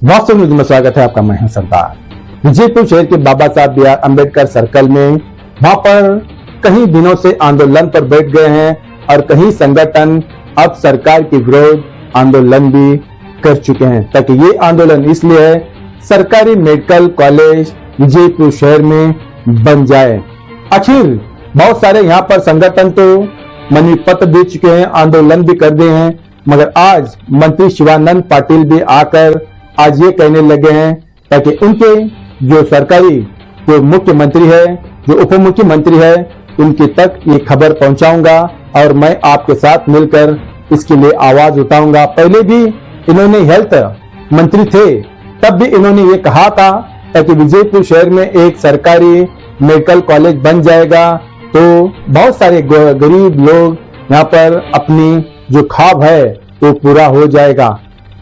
वास्तव न्यूज में स्वागत है आपका। मैं हूं सरदार। विजयपुर शहर के बाबा साहब बी आर अम्बेडकर सर्कल में वहां पर कई दिनों से आंदोलन पर बैठ गए हैं और कई संगठन अब सरकार के विरोध आंदोलन भी कर चुके हैं, ताकि ये आंदोलन इसलिए है सरकारी मेडिकल कॉलेज विजयपुर शहर में बन जाए। आखिर बहुत सारे यहाँ पर संगठन तो मनी पत्र दे चुके हैं, आंदोलन भी कर दिए हैं, मगर आज मंत्री शिवानंद पाटिल भी आकर आज ये कहने लगे हैं ताकि उनके जो सरकारी जो मुख्यमंत्री है, जो उप मुख्यमंत्री है, उनके तक ये खबर पहुंचाऊंगा और मैं आपके साथ मिलकर इसके लिए आवाज उठाऊंगा। पहले भी इन्होंने हेल्थ मंत्री थे, तब भी इन्होंने ये कहा था कि विजयपुर शहर में एक सरकारी मेडिकल कॉलेज बन जाएगा तो बहुत सारे गरीब लोग यहाँ पर अपनी जो ख्वाब है वो पूरा हो जाएगा।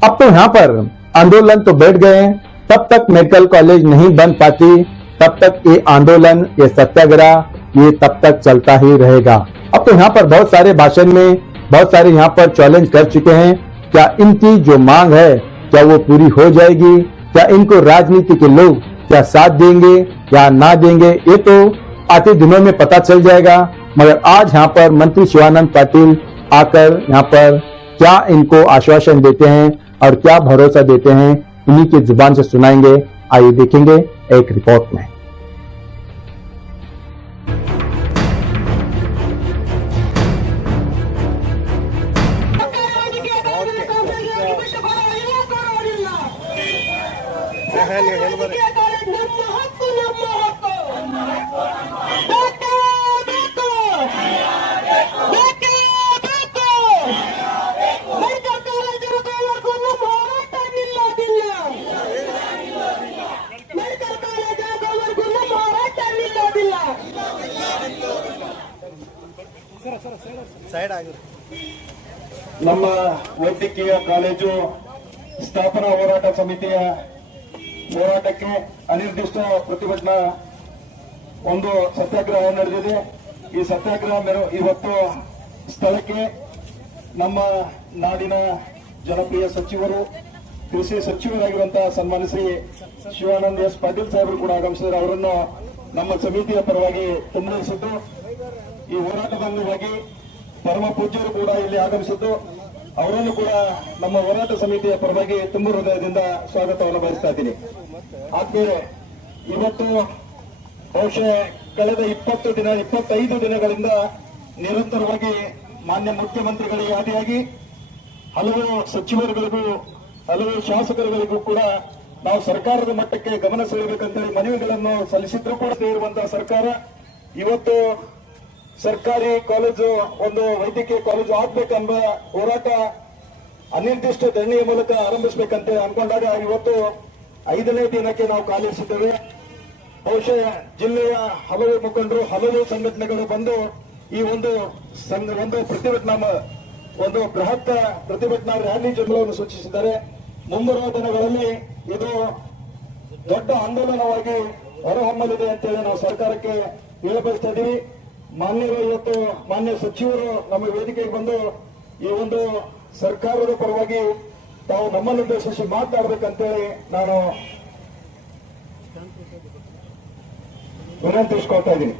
अब तो यहाँ पर आंदोलन तो बैठ गए हैं, तब तक मेडिकल कॉलेज नहीं बन पाती, तब तक ये आंदोलन, ये सत्याग्रह ये तब तक चलता ही रहेगा। अब तो यहाँ पर बहुत सारे भाषण में बहुत सारे यहाँ पर चैलेंज कर चुके हैं, क्या इनकी जो मांग है क्या वो पूरी हो जाएगी, क्या इनको राजनीति के लोग क्या साथ देंगे या ना देंगे, ये तो आते दिनों में पता चल जाएगा। मगर आज यहाँ पर मंत्री शिवानंद पाटिल आकर यहाँ पर क्या इनको आश्वासन देते हैं और क्या भरोसा देते हैं, इन्हीं की जुबान से सुनाएंगे। आइए देखेंगे एक रिपोर्ट में। ನಮ್ಮ ವೈದ್ಯಕೀಯ ಕಾಲೇಜು ಸ್ಥಾಪನಾ ಹೋರಾಟ ಸಮಿತಿಯ ಹೋರಾಟಕ್ಕೆ ಅನಿರ್ದಿಷ್ಟ ಪ್ರತಿಭಟನಾ ಒಂದು ಸತ್ಯಾಗ್ರಹ ನಡೆದಿದೆ। ಈ ಸತ್ಯಾಗ್ರಹ ಇವತ್ತು ಸ್ಥಳಕ್ಕೆ ನಮ್ಮ ನಾಡಿನ ಜನಪ್ರಿಯ ಸಚಿವರು, ಕೃಷಿ ಸಚಿವರಾಗಿರುವಂತಹ ಸನ್ಮಾನ್ಯ ಶ್ರೀ ಶಿವಾನಂದ ಎಸ್ ಪಾಟೀಲ್ ಸಾಹೇಬರು ಕೂಡ ಆಗಮಿಸಿದ್ದಾರೆ। ಅವರನ್ನು ನಮ್ಮ ಸಮಿತಿಯ ಪರವಾಗಿ ತುಂಬಿಸಿದ್ದು, ಈ ಹೋರಾಟದ ಅಂಗವಾಗಿ ಪರಮ ಪೂಜ್ಯರು ಕೂಡ ಇಲ್ಲಿ ಆಗಮಿಸಿದ್ದು, ಅವರನ್ನು ಕೂಡ ನಮ್ಮ ಹೋರಾಟ ಸಮಿತಿಯ ಪರವಾಗಿ ತುಂಬು ಹೃದಯದಿಂದ ಸ್ವಾಗತವನ್ನು ಬಯಸ್ತಾ ಇದ್ದೀನಿ। ಆದ್ಮೇಲೆ ಇವತ್ತು ಬಹುಶಃ ಕಳೆದ 25 ದಿನಗಳಿಂದ ನಿರಂತರವಾಗಿ ಮಾನ್ಯ ಮುಖ್ಯಮಂತ್ರಿಗಳಿಗೆ ಆದಿಯಾಗಿ ಹಲವು ಸಚಿವರುಗಳಿಗೂ ಹಲವು ಶಾಸಕರುಗಳಿಗೂ ಕೂಡ ನಾವು ಸರ್ಕಾರದ ಮಟ್ಟಕ್ಕೆ ಗಮನ ಸೆಳೆಯಬೇಕಂತೇಳಿ ಮನವಿಗಳನ್ನು ಸಲ್ಲಿಸಿದ್ರು ಕೂಡ ಇರುವಂತಹ ಸರ್ಕಾರ ಇವತ್ತು ಸರ್ಕಾರಿ ಕಾಲೇಜು, ಒಂದು ವೈದ್ಯಕೀಯ ಕಾಲೇಜು ಆಗ್ಬೇಕೆಂಬ ಹೋರಾಟ ಅನಿರ್ದಿಷ್ಟ ಧರಣಿಯ ಮೂಲಕ ಆರಂಭಿಸಬೇಕಂತ ಅನ್ಕೊಂಡಾಗ ಇವತ್ತು 5ನೇ ದಿನಕ್ಕೆ ನಾವು ಕಾಲಿರಿಸಿದ್ದೇವೆ। ಬಹುಶಃ ಜಿಲ್ಲೆಯ ಹಲವು ಮುಖಂಡರು, ಹಲವು ಸಂಘಟನೆಗಳು ಬಂದು ಈ ಒಂದು ಪ್ರತಿಭಟನಾ ಒಂದು ಬೃಹತ್ ಪ್ರತಿಭಟನಾ ರ್ಯಾಲಿ ಜೊತೆಯನ್ನು ಸೂಚಿಸಿದ್ದಾರೆ। ಮುಂಬರುವ ದಿನಗಳಲ್ಲಿ ಇದು ದೊಡ್ಡ ಆಂದೋಲನವಾಗಿ ಹೊರಹೊಮ್ಮಲಿದೆ ಅಂತೇಳಿ ನಾವು ಸರ್ಕಾರಕ್ಕೆ ಹೇಳಬಯಸ್ತಾ ಇದ್ದೀವಿ। ಮಾನ್ಯರು ಇವತ್ತು ಮಾನ್ಯ ಸಚಿವರು ನಮ್ಮ ವೇದಿಕೆಗೆ ಬಂದು ಈ ಒಂದು ಸರ್ಕಾರದ ಪರವಾಗಿ ತಾವು ನಮ್ಮನ್ನು ಉದ್ದೇಶಿಸಿ ಮಾತನಾಡಬೇಕಂತೇಳಿ ನಾನು ವಿನಂತಿಸ್ಕೊಳ್ತಾ ಇದ್ದೀನಿ।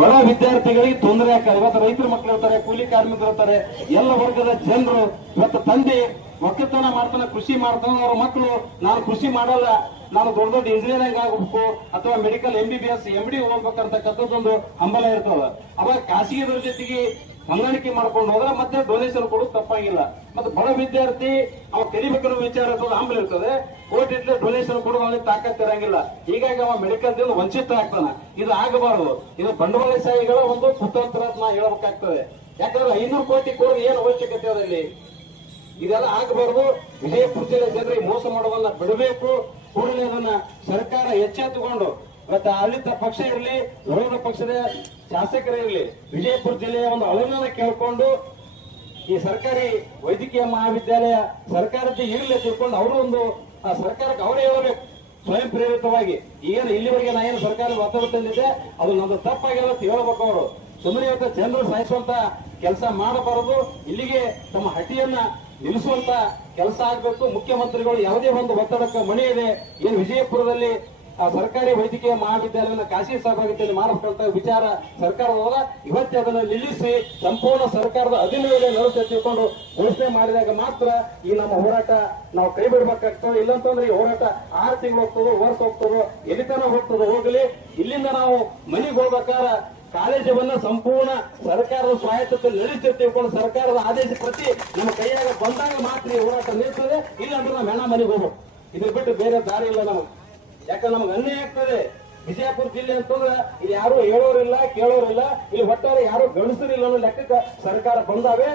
ಬಡ ವಿದ್ಯಾರ್ಥಿಗಳಿಗೆ ತೊಂದರೆ ಆಗ್ತದೆ। ಇವತ್ತು ರೈತರ ಮಕ್ಕಳು ಇರ್ತಾರೆ, ಕೂಲಿ ಕಾರ್ಮಿಕರು ಇರ್ತಾರೆ, ಎಲ್ಲ ವರ್ಗದ ಜನರು ಇವತ್ತು ತಂದೆ ಒಕ್ಕಲ್ತನ ಮಾಡ್ತಾನೆ, ಕೃಷಿ ಮಾಡ್ತಾನೆ, ಅವ್ರ ಮಕ್ಕಳು ನಾನು ಕೃಷಿ ಮಾಡಲ್ಲ, ನಾನು ದೊಡ್ಡ ದೊಡ್ಡ ಇಂಜಿನಿಯರಿಂಗ್ ಆಗಬೇಕು ಅಥವಾ ಮೆಡಿಕಲ್ MBBS MD ಹೋಗ್ಬೇಕಂತಕ್ಕಂಥದ್ದೊಂದು ಹಂಬಲ ಇರ್ತದ। ಅವಾಗ ಖಾಸಗಿದವ್ರ ಜೊತೆಗೆ ಹೊಂದಾಣಿಕೆ ಮಾಡ್ಕೊಂಡು ಹೋದ್ರೆ ಮತ್ತೆ ಡೊನೇಷನ್ ಕೊಡೋದು ತಪ್ಪಾಗಿಲ್ಲ। ಮತ್ತೆ ಬಡ ವಿದ್ಯಾರ್ಥಿ ಅವ ಕಲಿಬೇಕನ್ನೋ ವಿಚಾರ ಇರ್ತದೆ, ಹಂಬಲ ಇರ್ತದೆ, ಕೋಟಿ ಇಟ್ಲೆ ಡೊನೇಷನ್ ಕೊಡೋದು ಅವನಿಗೆ ತಾಕತ್ ಇರಂಗಿಲ್ಲ, ಹೀಗಾಗಿ ಅವ ಮೆಡಿಕಲ್ ದಿಂದ ವಂಚಿತ ಆಗ್ತಾನೆ। ಇದು ಆಗಬಾರದು, ಇದು ಬಂಡವಾಳಶಾಹಿಗಳ ಒಂದು ಕುತಂತ್ರ ಅಂತ ನಾ ಹೇಳಬೇಕಾಗ್ತದೆ। ಯಾಕಂದ್ರೆ 500 ಕೋಟಿ ಕೊಡೋದು ಏನು ಅವಶ್ಯಕತೆ ಅದಲ್ಲಿ, ಇದೆಲ್ಲ ಆಗಬಾರದು। ವಿಜಯಪುರ ಜಿಲ್ಲೆ ಜನರಿಗೆ ಮೋಸ ಮಾಡೋದನ್ನ ಬಿಡಬೇಕು, ಕೂಡಲೇ ಅದನ್ನ ಸರ್ಕಾರ ಎಚ್ಚೆತ್ತುಕೊಂಡು ಮತ್ತೆ ಆಡಳಿತ ಪಕ್ಷ ಇರಲಿ, ವಿರೋಧ ಪಕ್ಷದ ಶಾಸಕರಿರಲಿ, ವಿಜಯಪುರ ಜಿಲ್ಲೆಯ ಒಂದು ಅಳವನ್ನ ಕೇಳಿಕೊಂಡು ಈ ಸರ್ಕಾರಿ ವೈದ್ಯಕೀಯ ಮಹಾವಿದ್ಯಾಲಯ ಸರ್ಕಾರಕ್ಕೆ ಇರಲಿ ತಿಳ್ಕೊಂಡು ಅವರು ಒಂದು ಸರ್ಕಾರಕ್ಕೆ ಅವರೇ ಹೇಳಬೇಕು ಸ್ವಯಂ ಪ್ರೇರಿತವಾಗಿ। ಏನು ಇಲ್ಲಿವರೆಗೆ ನಾ ಏನು ಸರ್ಕಾರ ಒತ್ತಡ ತಂದಿದ್ದೆ ಅದು ನಮ್ದು ತಪ್ಪಾಗಿಲ್ಲ ಅಂತ ಹೇಳ್ಬೇಕು ಅವರು। ಸುಮ್ಮನೆ ಇವತ್ತು ಜನರು ಸಾಯಿಸುವಂತ ಕೆಲಸ ಮಾಡಬಾರದು, ಇಲ್ಲಿಗೆ ತಮ್ಮ ಹಟ್ಟಿಯನ್ನ ನಿಲ್ಲಿಸುವಂತ ಕೆಲಸ ಆಗ್ಬೇಕು. ಮುಖ್ಯಮಂತ್ರಿಗಳು ಯಾವುದೇ ಒಂದು ಒತ್ತಡಕ್ಕೆ ಮಣಿಯದೆ ಏನು ವಿಜಯಪುರದಲ್ಲಿ ಸರ್ಕಾರಿ ವೈದ್ಯಕೀಯ ಮಹಾವಿದ್ಯಾಲಯವನ್ನು ಖಾಸಗಿ ಸಹಭಾಗಿತ್ವದಲ್ಲಿ ಮಾಡಬೇಕಂತ ವಿಚಾರ ಸರ್ಕಾರದೊಳಗ ಇವತ್ತೇ ಅದನ್ನು ನಿಲ್ಲಿಸಿ ಸಂಪೂರ್ಣ ಸರ್ಕಾರದ ಅಧೀನದಲ್ಲಿ ನಡೆಸಿ ತಿಳ್ಕೊಂಡು ಘೋಷಣೆ ಮಾಡಿದಾಗ ಮಾತ್ರ ಈ ನಮ್ಮ ಹೋರಾಟ ನಾವು ಕೈ ಬಿಡ್ಬೇಕಾಗ್ತದೆ. ಇಲ್ಲಂತಂದ್ರೆ ಈ ಹೋರಾಟ 6 ತಿಂಗಳು ಹೋಗ್ತದೋ, ವರ್ಷ ಹೋಗ್ತದೋ, ಎಲ್ಲಿ ತನಕ ಹೋಗ್ತದೋ ಹೋಗಲಿ. ಇಲ್ಲಿಂದ ನಾವು ಮನೆಗೆ ಹೋಗ್ಬೇಕಾರ ಕಾಲೇಜವನ್ನ ಸಂಪೂರ್ಣ ಸರ್ಕಾರದ ಸ್ವಾಯತ್ತತೆ ನಡೆಸಿ ತಿಳ್ಕೊಂಡು ಸರ್ಕಾರದ ಆದೇಶ ಪ್ರತಿ ನಮ್ಮ ಕೈಯಾಗ ಬಂದಾಗ ಮಾತ್ರ ಈ ಹೋರಾಟ ನಿಲ್ತದೆ. ಇಲ್ಲಾಂದ್ರೆ ನಾವು ಹೆಣ ಮನೆಗೆ ಹೋಗ್ಬೇಕು. ಇದ್ರ ಬಿಟ್ಟು ಬೇರೆ ದಾರಿ ಇಲ್ಲ ನಮಗೆ. ಯಾಕಂದ್ರೆ ನಮ್ಗೆ ಅನ್ಯಾಯ ಆಗ್ತದೆ. ವಿಜಯಪುರ ಜಿಲ್ಲೆ ಅಂತಂದ್ರೆ ಇಲ್ಲಿ ಯಾರು ಹೇಳೋರಿಲ್ಲ, ಕೇಳೋರಿಲ್ಲ, ಇಲ್ಲಿ ಒಟ್ಟಾರೆ ಯಾರು ಗಣಿಸರಿಲ್ಲ ಅನ್ನೋ ಲೆಕ್ಕಕ್ಕೆ ಸರ್ಕಾರ ಬಂದಾವೆ.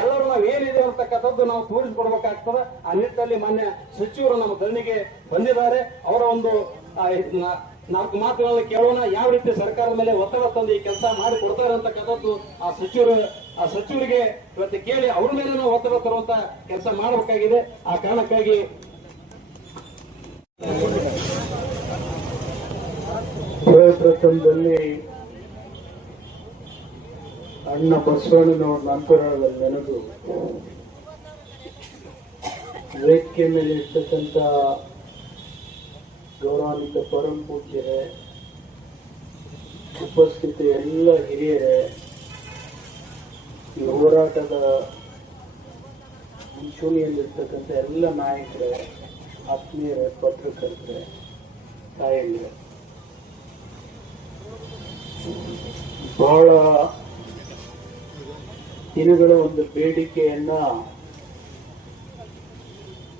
ಎಲ್ಲರೂ ನಾವು ಏನಿದೆ ಅಂತಕ್ಕಂಥದ್ದು ನಾವು ತೋರಿಸಿಕೊಡ್ಬೇಕಾಗ್ತದೆ. ಆ ನಿಟ್ಟಿನಲ್ಲಿ ಮಾನ್ಯ ಸಚಿವರು ನಮ್ಮ ಗಣ್ಣಿಗೆ ಬಂದಿದ್ದಾರೆ. ಅವರ ಒಂದು 4 ಮಾತುಗಳನ್ನು ಕೇಳೋಣ. ಯಾವ ರೀತಿ ಸರ್ಕಾರದ ಮೇಲೆ ಒತ್ತಡ ತಂದು ಈ ಕೆಲಸ ಮಾಡಿ ಕೊಡ್ತಾರೆ ಅಂತಕ್ಕಂಥದ್ದು ಆ ಸಚಿವರಿಗೆ ಇವತ್ತು ಕೇಳಿ ಅವ್ರ ಮೇಲೆ ನಾವು ಒತ್ತಡ ತರುವಂತ ಕೆಲಸ ಮಾಡಬೇಕಾಗಿದೆ. ಆ ಕಾರಣಕ್ಕಾಗಿ ಪ್ರಥಮದಲ್ಲಿ ಅಣ್ಣ ಬಸವಣ್ಣನವರ ನಂತರದ ನೆನೆದು ವೇದಿಕೆ ಮೇಲೆ ಇರ್ತಕ್ಕಂಥ ಗೌರವಾನ್ವಿತ ಪರಮ ಪೂಜ್ಯರೇ, ಉಪಸ್ಥಿತ ಎಲ್ಲ ಹಿರಿಯರೇ, ಈ ಹೋರಾಟದ ಮುಂಚೂಣಿಯಲ್ಲಿರ್ತಕ್ಕಂಥ ಎಲ್ಲ ನಾಯಕರೇ, ಆತ್ಮೀಯರೇ, ಪತ್ರಕರ್ತರೇ, ತಾಯಂದಿರೇ, ಬಹಳ ದಿನಗಳ ಒಂದು ಬೇಡಿಕೆಯನ್ನ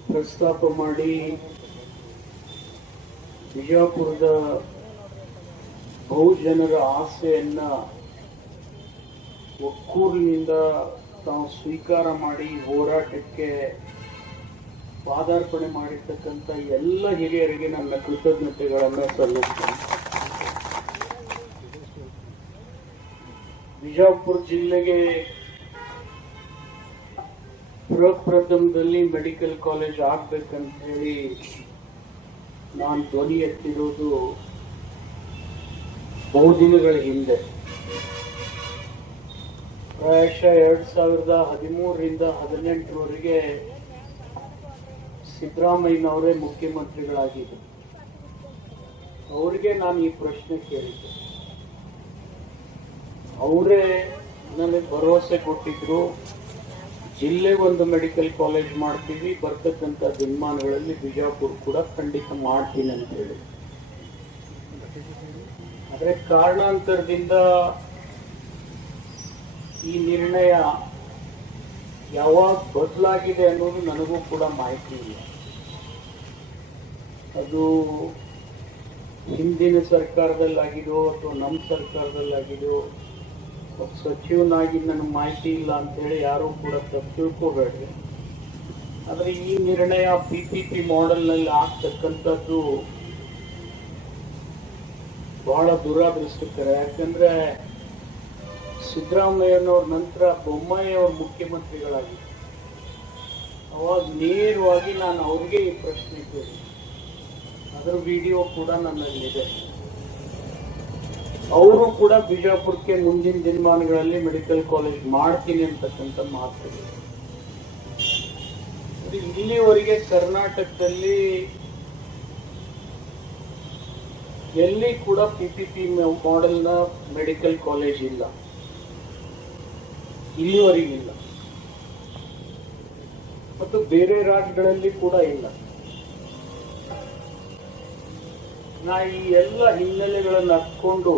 ಪ್ರಸ್ತಾಪ ಮಾಡಿ ಬಿಜಾಪುರದ ಬಹುಜನರ ಆಸೆಯನ್ನ ಒಕ್ಕೂರಿನಿಂದ ತಾವು ಸ್ವೀಕಾರ ಮಾಡಿ ಹೋರಾಟಕ್ಕೆ ಪಾದಾರ್ಪಣೆ ಮಾಡಿರ್ತಕ್ಕಂಥ ಎಲ್ಲ ಹಿರಿಯರಿಗೆ ನನ್ನ ಕೃತಜ್ಞತೆಗಳನ್ನು ಸಲ್ಲಿಸ್ತೇನೆ. ಬಿಜಾಪುರ ಜಿಲ್ಲೆಗೆ ಪ್ರಪ್ರಥಮದಲ್ಲಿ ಮೆಡಿಕಲ್ ಕಾಲೇಜ್ ಆಗ್ಬೇಕಂತ ಹೇಳಿ ನಾನು ಧ್ವನಿ ಎತ್ತಿರೋದು ಬಹುದಿನಗಳ ಹಿಂದೆ. ಪ್ರಾಯಶಃ 2013ರಿಂದ 2018ರವರೆಗೆ ಸಿದ್ದರಾಮಯ್ಯನವರೇ ಮುಖ್ಯಮಂತ್ರಿಗಳಾಗಿದ್ದರು. ಅವರಿಗೆ ನಾನು ಈ ಪ್ರಶ್ನೆ ಕೇಳಿದ್ದೆ. ಅವರೇ ನನಗೆ ಭರವಸೆ ಕೊಟ್ಟಿದ್ರು, ಜಿಲ್ಲೆ ಒಂದು ಮೆಡಿಕಲ್ ಕಾಲೇಜ್ ಮಾಡ್ತೀವಿ, ಬರ್ತಕ್ಕಂಥ ದಿನಮಾನಗಳಲ್ಲಿ ಬಿಜಾಪುರ ಕೂಡ ಖಂಡಿತ ಮಾಡ್ತೀನಿ ಅಂತ ಹೇಳಿ. ಆದರೆ ಕಾರಣಾಂತರದಿಂದ ಈ ನಿರ್ಣಯ ಯಾವಾಗ ಬದಲಾಗಿದೆ ಅನ್ನೋದು ನನಗೂ ಕೂಡ ಮಾಹಿತಿ ಇಲ್ಲ. ಅದು ಹಿಂದಿನ ಸರ್ಕಾರದಲ್ಲಾಗಿದೋ ಅಥವಾ ನಮ್ಮ ಸರ್ಕಾರದಲ್ಲಾಗಿದೋ, ಸಚಿವನಾಗಿ ನನಗೆ ಮಾಹಿತಿ ಇಲ್ಲ ಅಂತ ಹೇಳಿ ಯಾರು ಕೂಡ ತಪ್ಪು ತಿಳ್ಕೋಬೇಡ್ರಿ. ಆದರೆ ಈ ನಿರ್ಣಯ PPP ಮಾಡೆಲ್ನಲ್ಲಿ ಆಗ್ತಕ್ಕಂಥದ್ದು ಬಹಳ ದುರಾದೃಷ್ಟಕರ. ಯಾಕಂದ್ರೆ ಸಿದ್ದರಾಮಯ್ಯನವ್ರ ನಂತರ ಬೊಮ್ಮಾಯಿಯವ್ರ ಮುಖ್ಯಮಂತ್ರಿಗಳಾಗಿದ್ದರು. ಅವಾಗ ನೇರವಾಗಿ ನಾನು ಅವ್ರಿಗೆ ಈ ಪ್ರಶ್ನೆ ಕೇಳಿ, ಅದರ ವಿಡಿಯೋ ಕೂಡ ನನ್ನಲ್ಲಿದೆ. ಅವರು ಕೂಡ ಬಿಜಾಪುರಕ್ಕೆ ಮುಂದಿನ ದಿನಮಾನಗಳಲ್ಲಿ ಮೆಡಿಕಲ್ ಕಾಲೇಜ್ ಮಾಡ್ತೀನಿ ಅಂತಕ್ಕಂಥ ಮಾತು. ಇಲ್ಲಿವರೆಗೆ ಕರ್ನಾಟಕದಲ್ಲಿ ಎಲ್ಲಿ ಕೂಡ PPP ಮಾಡೆಲ್ನ ಮೆಡಿಕಲ್ ಕಾಲೇಜ್ ಇಲ್ಲ, ಇಲ್ಲಿವರೆಗಿಲ್ಲ. ಮತ್ತು ಬೇರೆ ರಾಜ್ಯಗಳಲ್ಲಿ ಕೂಡ ಇಲ್ಲ. ನಾ ಈ ಎಲ್ಲ ಹಿನ್ನೆಲೆಗಳನ್ನು ಹತ್ಕೊಂಡು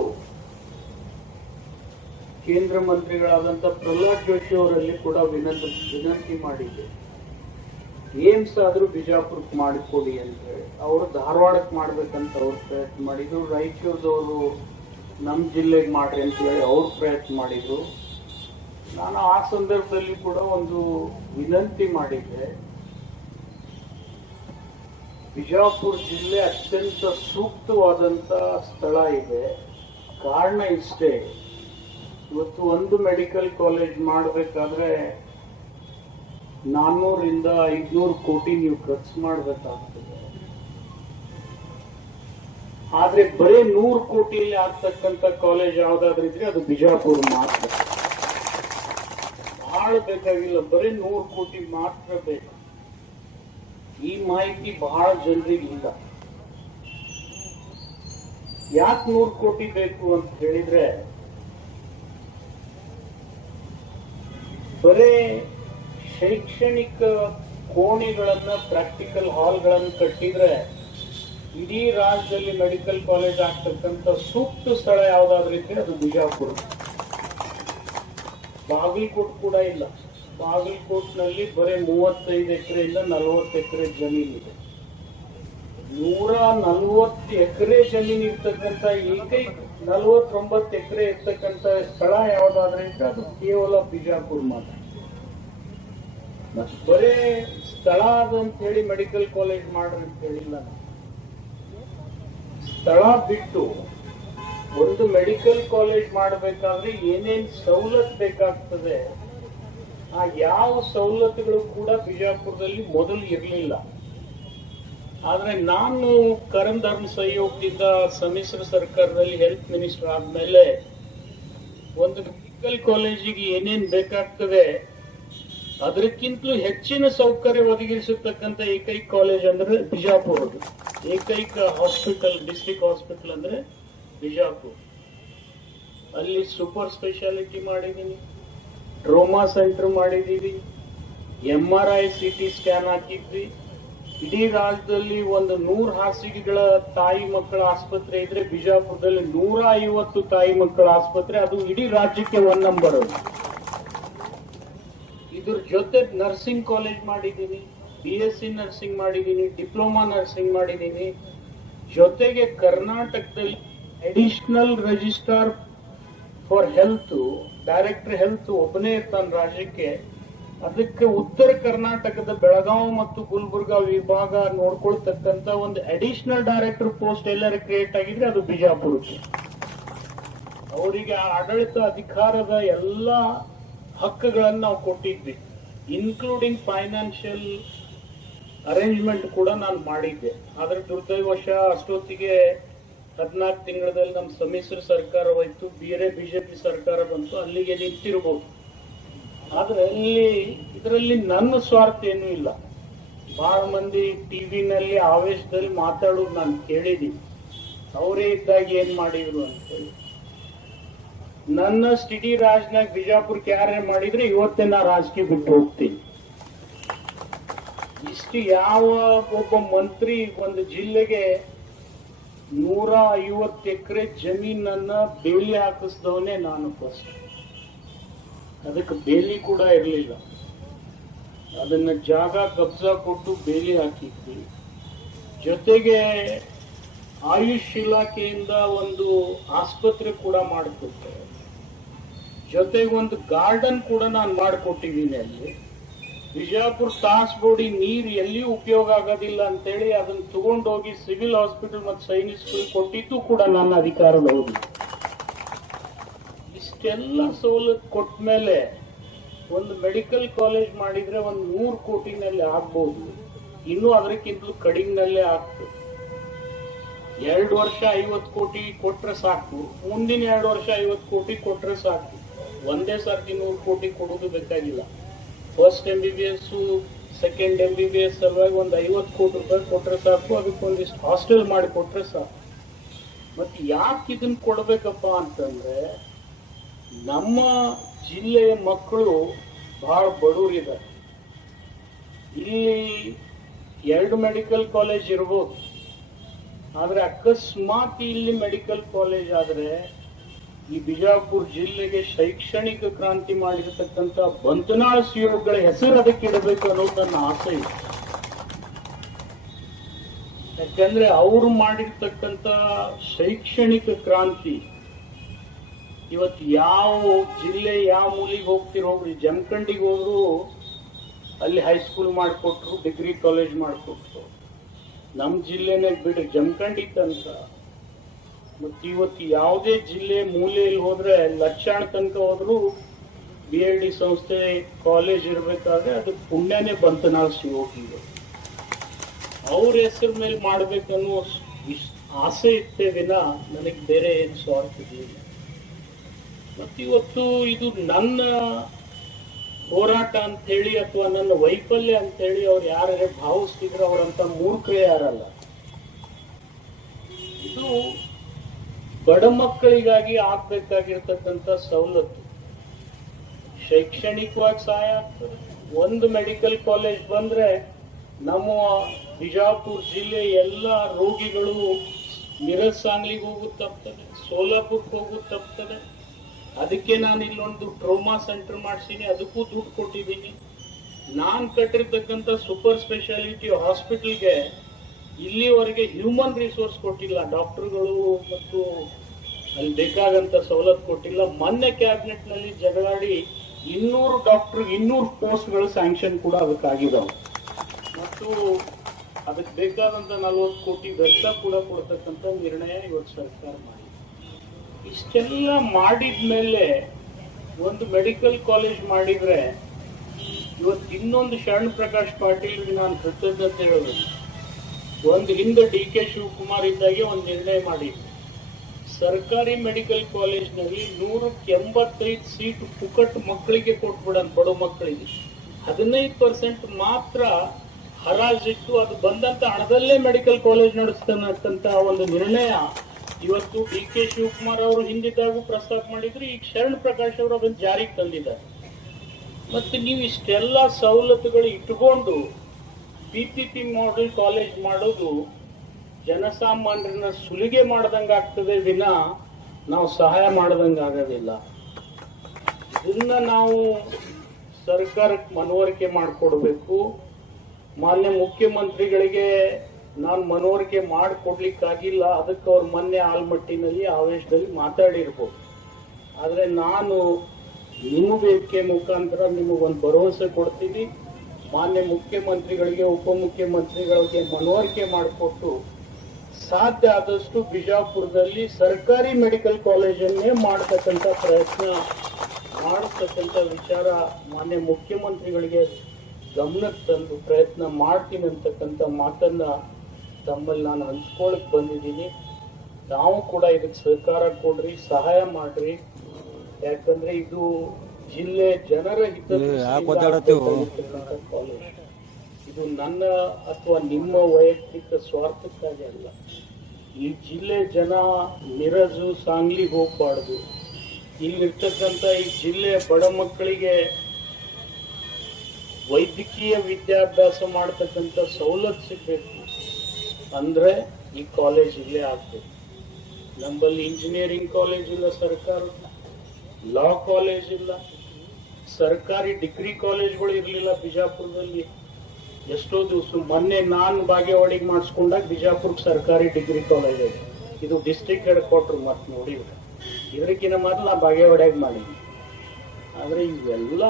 ಕೇಂದ್ರ ಮಂತ್ರಿಗಳಾದಂಥ ಪ್ರಹ್ಲಾದ್ ಜೋಶಿ ಅವರಲ್ಲಿ ಕೂಡ ವಿನಂತಿ ಮಾಡಿದ್ದೆ, ಏಮ್ಸ್ ಆದ್ರೂ ಬಿಜಾಪುರಕ್ಕೆ ಮಾಡಿಕೊಡಿ ಅಂತ ಹೇಳಿ. ಅವರು ಧಾರವಾಡಕ್ಕೆ ಮಾಡ್ಬೇಕಂತ ಅವ್ರು ಪ್ರಯತ್ನ ಮಾಡಿದ್ರು. ರಾಯಚೂರದವರು ನಮ್ಮ ಜಿಲ್ಲೆಗೆ ಮಾಡ್ರಿ ಅಂತ ಹೇಳಿ ಅವ್ರು ಪ್ರಯತ್ನ ಮಾಡಿದ್ರು. ನಾನು ಆ ಸಂದರ್ಭದಲ್ಲಿ ಕೂಡ ಒಂದು ವಿನಂತಿ ಮಾಡಿದ್ದೆ, ಬಿಜಾಪುರ ಜಿಲ್ಲೆ ಅತ್ಯಂತ ಸೂಕ್ತವಾದಂತ ಸ್ಥಳ ಇದೆ. ಕಾರಣ ಇಷ್ಟೇ, ಇವತ್ತು ಒಂದು ಮೆಡಿಕಲ್ ಕಾಲೇಜ್ ಮಾಡಬೇಕಾದ್ರೆ 400ರಿಂದ 500 ಕೋಟಿ ನೀವು ಖರ್ಚು ಮಾಡಬೇಕಾಗ್ತದೆ. ಆದ್ರೆ ಬರೀ 100 ಕೋಟಿಯಲ್ಲಿ ಆಗ್ತಕ್ಕಂಥ ಕಾಲೇಜ್ ಯಾವ್ದಾದ್ರೂ ಇದ್ರೆ ಅದು ಬಿಜಾಪುರ ಮಾತ್ರ. ಬಹಳ ಬಹಳ ಬೇಕಾಗಿಲ್ಲ, ಬರೀ 100 ಕೋಟಿ ಮಾತ್ರ ಬೇಕು. ಈ ಮಾಹಿತಿ ಬಹಳ ಜನರಿಗೆ ಇಲ್ಲ. ಯಾಕೆ 100 ಕೋಟಿ ಬೇಕು ಅಂತ ಹೇಳಿದ್ರೆ, ಬರೇ ಶೈಕ್ಷಣಿಕ ಕೋಣೆಗಳನ್ನ, ಪ್ರಾಕ್ಟಿಕಲ್ ಹಾಲ್ಗಳನ್ನು ಕಟ್ಟಿದ್ರೆ ಇಡೀ ರಾಜ್ಯದಲ್ಲಿ ಮೆಡಿಕಲ್ ಕಾಲೇಜ್ ಆಗ್ತಕ್ಕಂಥ ಸೂಕ್ತ ಸ್ಥಳ ಯಾವ್ದಾದ್ರೂ ಇದ್ರೆ ಅದು ಬಿಜಾಪುರ. ಬಾಗಲಕೋಟ್ ಕೂಡ ಇಲ್ಲ. ಬಾಗಲಕೋಟ್ನಲ್ಲಿ ಬರೀ 35 ಎಕರೆಯಿಂದ 40 ಎಕರೆ ಜಮೀನಿದೆ. 140 ಎಕರೆ ಜಮೀನು ಇರ್ತಕ್ಕಂಥ ಏಕೈಕ 49 ಎಕರೆ ಇರ್ತಕ್ಕಂಥ ಸ್ಥಳ ಯಾವ್ದಾದ್ರೆ ಇದ್ರೆ ಅದು ಕೇವಲ ಬಿಜಾಪುರ ಮಾತ್ರ. ಮತ್ತೆ ಬರೇ ಸ್ಥಳ ಅದು ಅಂತ ಹೇಳಿ ಮೆಡಿಕಲ್ ಕಾಲೇಜ್ ಮಾಡ್ರಿ ಅಂತ ಹೇಳಿಲ್ಲ. ಸ್ಥಳ ಬಿಟ್ಟು ಒಂದು ಮೆಡಿಕಲ್ ಕಾಲೇಜ್ ಮಾಡಬೇಕಾದ್ರೆ ಏನೇನ್ ಸವಲತ್ತು ಬೇಕಾಗ್ತದೆ, ಆ ಯಾವ ಸವಲತ್ತುಗಳು ಕೂಡ ಬಿಜಾಪುರದಲ್ಲಿ ಮೊದಲು ಇರಲಿಲ್ಲ. ಆದ್ರೆ ನಾನು ಕರಮ್ ಧರ್ಮ ಸಹಯೋಗದಿಂದ ಸಮ್ಮಿಶ್ರ ಸರ್ಕಾರದಲ್ಲಿ ಹೆಲ್ತ್ ಮಿನಿಸ್ಟರ್ ಆದ್ಮೇಲೆ ಒಂದು ಮೆಡಿಕಲ್ ಕಾಲೇಜಿಗೆ ಏನೇನ್ ಬೇಕಾಗ್ತದೆ ಅದಕ್ಕಿಂತಲೂ ಹೆಚ್ಚಿನ ಸೌಕರ್ಯ ಒದಗಿಸತಕ್ಕಂಥ ಏಕೈಕ ಕಾಲೇಜ್ ಅಂದ್ರೆ ಬಿಜಾಪುರದು. ಏಕೈಕ ಹಾಸ್ಪಿಟಲ್, ಡಿಸ್ಟ್ರಿಕ್ಟ್ ಹಾಸ್ಪಿಟಲ್ ಅಂದ್ರೆ ಬಿಜಾಪುರ. ಅಲ್ಲಿ ಸೂಪರ್ ಸ್ಪೆಷಾಲಿಟಿ ಮಾಡಿದೀನಿ, ಟ್ರೋಮಾ ಸೆಂಟರ್ ಮಾಡಿದೀವಿ, MRI CT ಸ್ಕ್ಯಾನ್ ಹಾಕಿದ್ವಿ. ಇಡೀ ರಾಜ್ಯದಲ್ಲಿ ಒಂದು 100 ಹಾಸಿಗೆಗಳ ತಾಯಿ ಮಕ್ಕಳ ಆಸ್ಪತ್ರೆ ಇದ್ರೆ ಬಿಜಾಪುರದಲ್ಲಿ 150 ತಾಯಿ ಮಕ್ಕಳ ಆಸ್ಪತ್ರೆ. ಅದು ಇಡೀ ರಾಜ್ಯಕ್ಕೆ 1 ನಂಬರ್. ಇದ್ರ ಜೊತೆ ನರ್ಸಿಂಗ್ ಕಾಲೇಜ್ ಮಾಡಿದ್ದೀನಿ, BSc ನರ್ಸಿಂಗ್ ಮಾಡಿದ್ದೀನಿ, ಡಿಪ್ಲೊಮಾ ನರ್ಸಿಂಗ್ ಮಾಡಿದ್ದೀನಿ. ಜೊತೆಗೆ ಕರ್ನಾಟಕದಲ್ಲಿ additional registrar for health, director health ಒಬ್ಬನೇ ಇರ್ತಾನೆ ರಾಜ್ಯಕ್ಕೆ. ಅದಕ್ಕೆ ಉತ್ತರ ಕರ್ನಾಟಕದ ಬೆಳಗಾವಿ ಮತ್ತು ಗುಲ್ಬರ್ಗಾ ವಿಭಾಗ ನೋಡ್ಕೊಳ್ತಕ್ಕಂತ ಒಂದು ಅಡಿಷನಲ್ ಡೈರೆಕ್ಟರ್ ಪೋಸ್ಟ್ ಎಲ್ಲರೂ ಕ್ರಿಯೇಟ್ ಆಗಿದ್ರೆ ಅದು ಬಿಜಾಪುರಕ್ಕೆ. ಅವರಿಗೆ ಆಡಳಿತ ಅಧಿಕಾರದ ಎಲ್ಲ ಹಕ್ಕುಗಳನ್ನು ನಾವು ಕೊಟ್ಟಿದ್ವಿ, ಇನ್ಕ್ಲೂಡಿಂಗ್ ಫೈನಾನ್ಷಿಯಲ್ ಅರೇಂಜ್ಮೆಂಟ್ ಕೂಡ ನಾನು ಮಾಡಿದ್ದೆ. ಆದ್ರೆ ದುರ್ದೈವಶ ಅಷ್ಟೊತ್ತಿಗೆ 14 ತಿಂಗಳಲ್ಲಿ ನಮ್ಮ ಸಮ್ಮಿಶ್ರ ಸರ್ಕಾರ ಹೋಯ್ತು, ಬೇರೆ ಬಿಜೆಪಿ ಸರ್ಕಾರ ಬಂತು, ಅಲ್ಲಿಗೆ ನಿಂತಿರ್ಬೋದು. ಆದ್ರೆ ಇದರಲ್ಲಿ ನನ್ನ ಸ್ವಾರ್ಥ ಏನೂ ಇಲ್ಲ. ಬಹಳ ಮಂದಿ ಟಿವಿನಲ್ಲಿ ಆವೇಶದಲ್ಲಿ ಮಾತಾಡೋದು ನಾನು ಕೇಳಿದ್ದೀನಿ, ಅವರೇ ಇದ್ದಾಗ ಏನ್ ಮಾಡಿದ್ರು ಅಂತೇಳಿ. ನನ್ನ ಇಡೀ ರಾಜ್ನಾಗ ಬಿಜಾಪುರಕ್ಕೆ ಯಾರೇ ಮಾಡಿದ್ರೆ ಇವತ್ತೇ ನಾ ರಾಜಕೀಯ ಬಿಟ್ಟು ಹೋಗ್ತೀನಿ. ಇಷ್ಟು ಯಾವ ಒಬ್ಬ ಮಂತ್ರಿ ಒಂದು ಜಿಲ್ಲೆಗೆ 150 ಎಕರೆ ಜಮೀನನ್ನ ಬೇಲಿ ಹಾಕಿಸಿದವನೇ ನಾನು ಫಸ್ಟ್. ಅದಕ್ಕೆ ಬೇಲಿ ಕೂಡ ಇರಲಿಲ್ಲ, ಅದನ್ನ ಜಾಗ ಕಬ್ಜಾ ಕೊಟ್ಟು ಬೇಲಿ ಹಾಕಿದ್ವಿ. ಜೊತೆಗೆ ಆಯುಷ್ ಇಲಾಖೆಯಿಂದ ಒಂದು ಆಸ್ಪತ್ರೆ ಕೂಡ ಮಾಡಿಕೊಟ್ಟೆ, ಜೊತೆಗೆ ಒಂದು ಗಾರ್ಡನ್ ಕೂಡ ನಾನು ಮಾಡಿಕೊಟ್ಟಿದ್ದೀನಿ. ಅಲ್ಲಿ ಬಿಜಾಪುರ ತಾಸ್ಬೋಡಿ ನೀರು ಎಲ್ಲಿಯೂ ಉಪಯೋಗ ಆಗೋದಿಲ್ಲ ಅಂತೇಳಿ ಅದನ್ನ ತಗೊಂಡೋಗಿ ಸಿವಿಲ್ ಹಾಸ್ಪಿಟಲ್ ಮತ್ತು ಸೈನಿಕ್ ಸ್ಕೂಲ್ ಕೊಟ್ಟಿದ್ದು ಕೂಡ ನನ್ನ ಅಧಿಕಾರದ ಹೋಗಿ. ಇಷ್ಟೆಲ್ಲ ಸವಲತ್ತು ಕೊಟ್ಟ ಮೇಲೆ ಒಂದು ಮೆಡಿಕಲ್ ಕಾಲೇಜ್ ಮಾಡಿದ್ರೆ ಒಂದು 100 ಕೋಟಿನಲ್ಲಿ ಆಗ್ಬಹುದು, ಇನ್ನೂ ಅದಕ್ಕಿಂತಲೂ ಕಡಿಮೆನಲ್ಲೇ ಆಗ್ತದೆ. 2 ವರ್ಷ 50 ಕೋಟಿ ಕೊಟ್ರೆ ಸಾಕು, ಮುಂದಿನ 2 ವರ್ಷ 50 ಕೋಟಿ ಕೊಟ್ರೆ ಸಾಕು. ಒಂದೇ ಸರ್ತಿ 100 ಕೋಟಿ ಕೊಡೋದು ಬೇಕಾಗಿಲ್ಲ. ಫಸ್ಟ್ MBBS, ಸೆಕೆಂಡ್ MBBS ಸಲುವಾಗಿ ಒಂದು 50 ಕೋಟಿ ರೂಪಾಯಿ ಕೊಟ್ರೆ ಸಾಕು, ಅದಕ್ಕೊಂದಿಷ್ಟು ಹಾಸ್ಟೆಲ್ ಮಾಡಿ ಕೊಟ್ರೆ ಸಾಕು. ಮತ್ತೆ ಯಾಕೆ ಇದನ್ನ ಕೊಡ್ಬೇಕಪ್ಪ ಅಂತಂದ್ರೆ, ನಮ್ಮ ಜಿಲ್ಲೆಯ ಮಕ್ಕಳು ಬಹಳ ಬಡವರಿದ್ದಾರೆ. ಇಲ್ಲಿ 2 ಮೆಡಿಕಲ್ ಕಾಲೇಜ್ ಇರ್ಬೋದು, ಆದ್ರೆ ಅಕಸ್ಮಾತ್ ಇಲ್ಲಿ ಮೆಡಿಕಲ್ ಕಾಲೇಜ್ ಆದ್ರೆ ಈ ಬಿಜಾಪುರ ಜಿಲ್ಲೆಗೆ ಶೈಕ್ಷಣಿಕ ಕ್ರಾಂತಿ ಮಾಡಿರತಕ್ಕಂತ ಬಂತನಾಳ್ ಸಿಯೋಗಳ ಹೆಸರು ಅದಕ್ಕೆ ಇಡಬೇಕು ಅನ್ನೋದು ನನ್ನ ಆಸೆ ಇದೆ. ಯಾಕಂದ್ರೆ ಅವರು ಮಾಡಿರ್ತಕ್ಕಂತ ಶೈಕ್ಷಣಿಕ ಕ್ರಾಂತಿ ಇವತ್ತು ಯಾವ ಜಿಲ್ಲೆ ಯಾವ ಮೂಲಿಗೆ ಹೋಗ್ತಿರೋ ಹೋಗ್ರಿ, ಜಮಖಂಡಿಗೆ ಹೋದ್ರು ಅಲ್ಲಿ ಹೈಸ್ಕೂಲ್ ಮಾಡಿಕೊಟ್ರು, ಡಿಗ್ರಿ ಕಾಲೇಜ್ ಮಾಡಿಕೊಟ್ರು. ನಮ್ಮ ಜಿಲ್ಲೆನಾಗ ಬಿಡ್ರಿ ಜಮಖಂಡಿ ತನಕ. ಮತ್ತು ಇವತ್ತು ಯಾವುದೇ ಜಿಲ್ಲೆ ಮೂಲೆಯಲ್ಲಿ ಹೋದ್ರೆ ಲಕ್ಷಾಣ ತನಕ ಹೋದ್ರು BID ಸಂಸ್ಥೆ ಕಾಲೇಜ್ ಇರಬೇಕಾದ್ರೆ ಅದು ಪುಣ್ಯನೇ ಬಂತನಾಳ್ ಶಿವೋಗಿಗಳು. ಅವ್ರ ಹೆಸರು ಮೇಲೆ ಮಾಡ್ಬೇಕನ್ನೋ ಆಸೆ ಇತ್ತೇ ವಿನ ನನಗೆ ಬೇರೆ ಏನು ಸ್ವಾರ್ಥ ಇಲ್ಲ. ಮತ್ತಿವತ್ತು ಇದು ನನ್ನ ಹೋರಾಟ ಅಂತ ಹೇಳಿ ಅಥವಾ ನನ್ನ ವೈಫಲ್ಯ ಅಂತ ಹೇಳಿ ಅವ್ರು ಯಾರೇ ಭಾವಿಸ್ತಿದ್ರು ಅವರಂತ ಮೂರ್ಖರೇ ಯಾರಲ್ಲ. ಇದು ಬಡ ಮಕ್ಕಳಿಗಾಗಿ ಆಗ್ಬೇಕಾಗಿರ್ತಕ್ಕಂಥ ಸವಲತ್ತು. ಶೈಕ್ಷಣಿಕವಾಗಿ ಸಹಾಯ ಆಗ್ತದೆ. ಒಂದು ಮೆಡಿಕಲ್ ಕಾಲೇಜ್ ಬಂದ್ರೆ ನಮ್ಮ ಬಿಜಾಪುರ ಜಿಲ್ಲೆ ಎಲ್ಲ ರೋಗಿಗಳು ಮಿರಜ್ ಸಾಂಗ್ಲಿಗೆ ಹೋಗೋದು ತಪ್ತದೆ, ಸೋಲಾಪುರಕ್ಕೆ ಹೋಗೋದು ತಪ್ತದೆ. ಅದಕ್ಕೆ ನಾನು ಇಲ್ಲೊಂದು ಟ್ರೋಮಾ ಸೆಂಟರ್ ಮಾಡಿಸೀನಿ, ಅದಕ್ಕೂ ದುಡ್ಡು ಕೊಟ್ಟಿದ್ದೀನಿ. ನಾನು ಕಟ್ಟಿರ್ತಕ್ಕಂಥ ಸೂಪರ್ ಸ್ಪೆಷಾಲಿಟಿ ಹಾಸ್ಪಿಟಲ್ಗೆ ಇಲ್ಲಿವರೆಗೆ ಹ್ಯೂಮನ್ ರಿಸೋರ್ಸ್ ಕೊಟ್ಟಿಲ್ಲ, ಡಾಕ್ಟರ್ಗಳು ಮತ್ತು ಅಲ್ಲಿ ಬೇಕಾಗಂತ ಸವಲತ್ತು ಕೊಟ್ಟಿಲ್ಲ. ಮೊನ್ನೆ ಕ್ಯಾಬಿನೆಟ್ ನಲ್ಲಿ ಜಗಳಾಡಿ 200 ಡಾಕ್ಟರ್ 200 ಪೋಸ್ಟ್ಗಳು ಸ್ಯಾಂಕ್ಷನ್ ಕೂಡ ಅದಕ್ಕಾಗಿದ್ದಾವೆ ಮತ್ತು ಅದಕ್ಕೆ ಬೇಕಾದಂತ 40 ಕೋಟಿ ವೆಚ್ಚ ಕೂಡ ಕೊಡ್ತಕ್ಕಂಥ ನಿರ್ಣಯ ಇವತ್ತು ಸರ್ಕಾರ ಮಾಡಿದೆ. ಇಷ್ಟೆಲ್ಲ ಮಾಡಿದ್ಮೇಲೆ ಒಂದು ಮೆಡಿಕಲ್ ಕಾಲೇಜ್ ಮಾಡಿದ್ರೆ ಇವತ್ತು ಇನ್ನೊಂದು ಶರಣ್ ಪ್ರಕಾಶ್ ಪಾಟೀಲ್ಗೆ ನಾನು ಕೃತಜ್ಞತೆ ಹೇಳಬೇಕು. ಒಂದು ಹಿಂದೆ DK ಶಿವಕುಮಾರ್ ಇದ್ದಾಗೆ ಒಂದು ನಿರ್ಣಯ ಮಾಡಿದ್ವಿ, ಸರ್ಕಾರಿ ಮೆಡಿಕಲ್ ಕಾಲೇಜ್ನಲ್ಲಿ 185 ಸೀಟ್ ಪುಕಟ್ ಮಕ್ಕಳಿಗೆ ಕೊಟ್ಬಿಡೋಣ, ಬಡ ಮಕ್ಕಳಿಗೆ 15% ಮಾತ್ರ ಹರಾಜಿಟ್ಟು ಅದು ಬಂದಂತ ಹಣದಲ್ಲೇ ಮೆಡಿಕಲ್ ಕಾಲೇಜ್ ನಡೆಸ್ತಕ್ಕಂತ ಒಂದು ನಿರ್ಣಯ ಇವತ್ತು DK ಶಿವಕುಮಾರ್ ಅವರು ಹಿಂದಿದ್ದಾಗೂ ಪ್ರಸ್ತಾಪ ಮಾಡಿದ್ರು. ಈಗ ಶರಣ್ ಪ್ರಕಾಶ್ ಅವರು ಅದನ್ನು ಜಾರಿಗೆ ತಂದಿದ್ದಾರೆ. ಮತ್ತೆ ನೀವು ಇಷ್ಟೆಲ್ಲ ಸವಲತ್ತುಗಳು ಇಟ್ಕೊಂಡು PPP ಮಾಡೆಲ್ ಕಾಲೇಜ್ ಮಾಡೋದು ಜನಸಾಮಾನ್ಯರನ್ನ ಸುಲಿಗೆ ಮಾಡ್ದಂಗ ಆಗ್ತದೆ ವಿನ ನಾವು ಸಹಾಯ ಮಾಡ್ದಂಗ ಆಗೋದಿಲ್ಲ. ಇದನ್ನ ನಾವು ಸರ್ಕಾರಕ್ಕೆ ಮನವರಿಕೆ ಮಾಡಿಕೊಡ್ಬೇಕು. ಮಾನ್ಯ ಮುಖ್ಯಮಂತ್ರಿಗಳಿಗೆ ನಾನು ಮನವರಿಕೆ ಮಾಡಿಕೊಡ್ಲಿಕ್ಕಾಗಿಲ್ಲ, ಅದಕ್ಕೆ ಅವ್ರು ಮೊನ್ನೆ ಆಲ್ಮಟ್ಟಿನಲ್ಲಿ ಆವೇಶದಲ್ಲಿ ಮಾತಾಡಿರ್ಬೋದು. ಆದ್ರೆ ನಾನು ನಿಮ್ಮ ವೇದಿಕೆ ಮುಖಾಂತರ ನಿಮಗೊಂದು ಭರವಸೆ ಕೊಡ್ತೀನಿ, ಮಾನ್ಯ ಮುಖ್ಯಮಂತ್ರಿಗಳಿಗೆ ಉಪಮುಖ್ಯಮಂತ್ರಿಗಳಿಗೆ ಮನವರಿಕೆ ಮಾಡಿಕೊಟ್ಟು ಸಾಧ್ಯ ಆದಷ್ಟು ಬಿಜಾಪುರದಲ್ಲಿ ಸರ್ಕಾರಿ ಮೆಡಿಕಲ್ ಕಾಲೇಜನ್ನೇ ಮಾಡತಕ್ಕಂಥ ಪ್ರಯತ್ನ ಮಾಡತಕ್ಕಂಥ ವಿಚಾರ ಮಾನ್ಯ ಮುಖ್ಯಮಂತ್ರಿಗಳಿಗೆ ಗಮನಕ್ಕೆ ತಂದು ಪ್ರಯತ್ನ ಮಾಡ್ತೀನಿ ಅಂತಕ್ಕಂಥ ಮಾತನ್ನ ತಮ್ಮಲ್ಲಿ ನಾನು ಹಂಚ್ಕೊಳಕ್ ಬಂದಿದ್ದೀನಿ. ನಾವು ಕೂಡ ಇದಕ್ಕೆ ಸಹಕಾರ ಕೊಡ್ರಿ, ಸಹಾಯ ಮಾಡ್ರಿ. ಯಾಕಂದ್ರೆ ಇದು ಜಿಲ್ಲೆ ಜನರ ಕಾಲೇಜ್. ಇದು ನನ್ನ ಅಥವಾ ನಿಮ್ಮ ವೈಯಕ್ತಿಕ ಸ್ವಾರ್ಥಕ್ಕಾಗಿ ಅಲ್ಲ. ಈ ಜಿಲ್ಲೆ ಜನ ಮಿರಜು ಸಾಂಗ್ಲಿಗೆ ಹೋಗ್ಬಾರ್ದು. ಇಲ್ಲಿರ್ತಕ್ಕಂಥ ಈ ಜಿಲ್ಲೆಯ ಬಡ ಮಕ್ಕಳಿಗೆ ವೈದ್ಯಕೀಯ ವಿದ್ಯಾಭ್ಯಾಸ ಮಾಡತಕ್ಕಂಥ ಸವಲತ್ತು ಸಿಗಬೇಕು ಅಂದ್ರೆ ಈ ಕಾಲೇಜ್ ಇಲ್ಲೇ ಆಗ್ಬೇಕು. ನಮ್ಮಲ್ಲಿ ಇಂಜಿನಿಯರಿಂಗ್ ಕಾಲೇಜ್ ಇಲ್ಲ, ಸರ್ಕಾರ ಲಾ ಕಾಲೇಜ್ ಇಲ್ಲ, ಸರ್ಕಾರಿ ಡಿಗ್ರಿ ಕಾಲೇಜ್ಗಳು ಇರಲಿಲ್ಲ ಬಿಜಾಪುರದಲ್ಲಿ. ಎಷ್ಟೋ ದಿವಸ ಮೊನ್ನೆ ನಾನು ಬಾಗೇವಾಡಿಗೆ ಮಾಡಿಸ್ಕೊಂಡಾಗ ಬಿಜಾಪುರಕ್ಕೆ ಸರ್ಕಾರಿ ಡಿಗ್ರಿ ಕಾಲೇಜ್ ಇದೆ. ಇದು ಡಿಸ್ಟ್ರಿಕ್ಟ್ ಹೆಡ್ ಕ್ವಾರ್ಟರ್ ಮತ್ತೆ ನೋಡಿದ್ರೆ ಇದಕ್ಕಿಂತ ಮೊದಲು ನಾ ಬಾಗೇವಾಡಿಯಾಗಿ ಮಾಡಿದ್ವಿ. ಆದ್ರೆ ಇವೆಲ್ಲ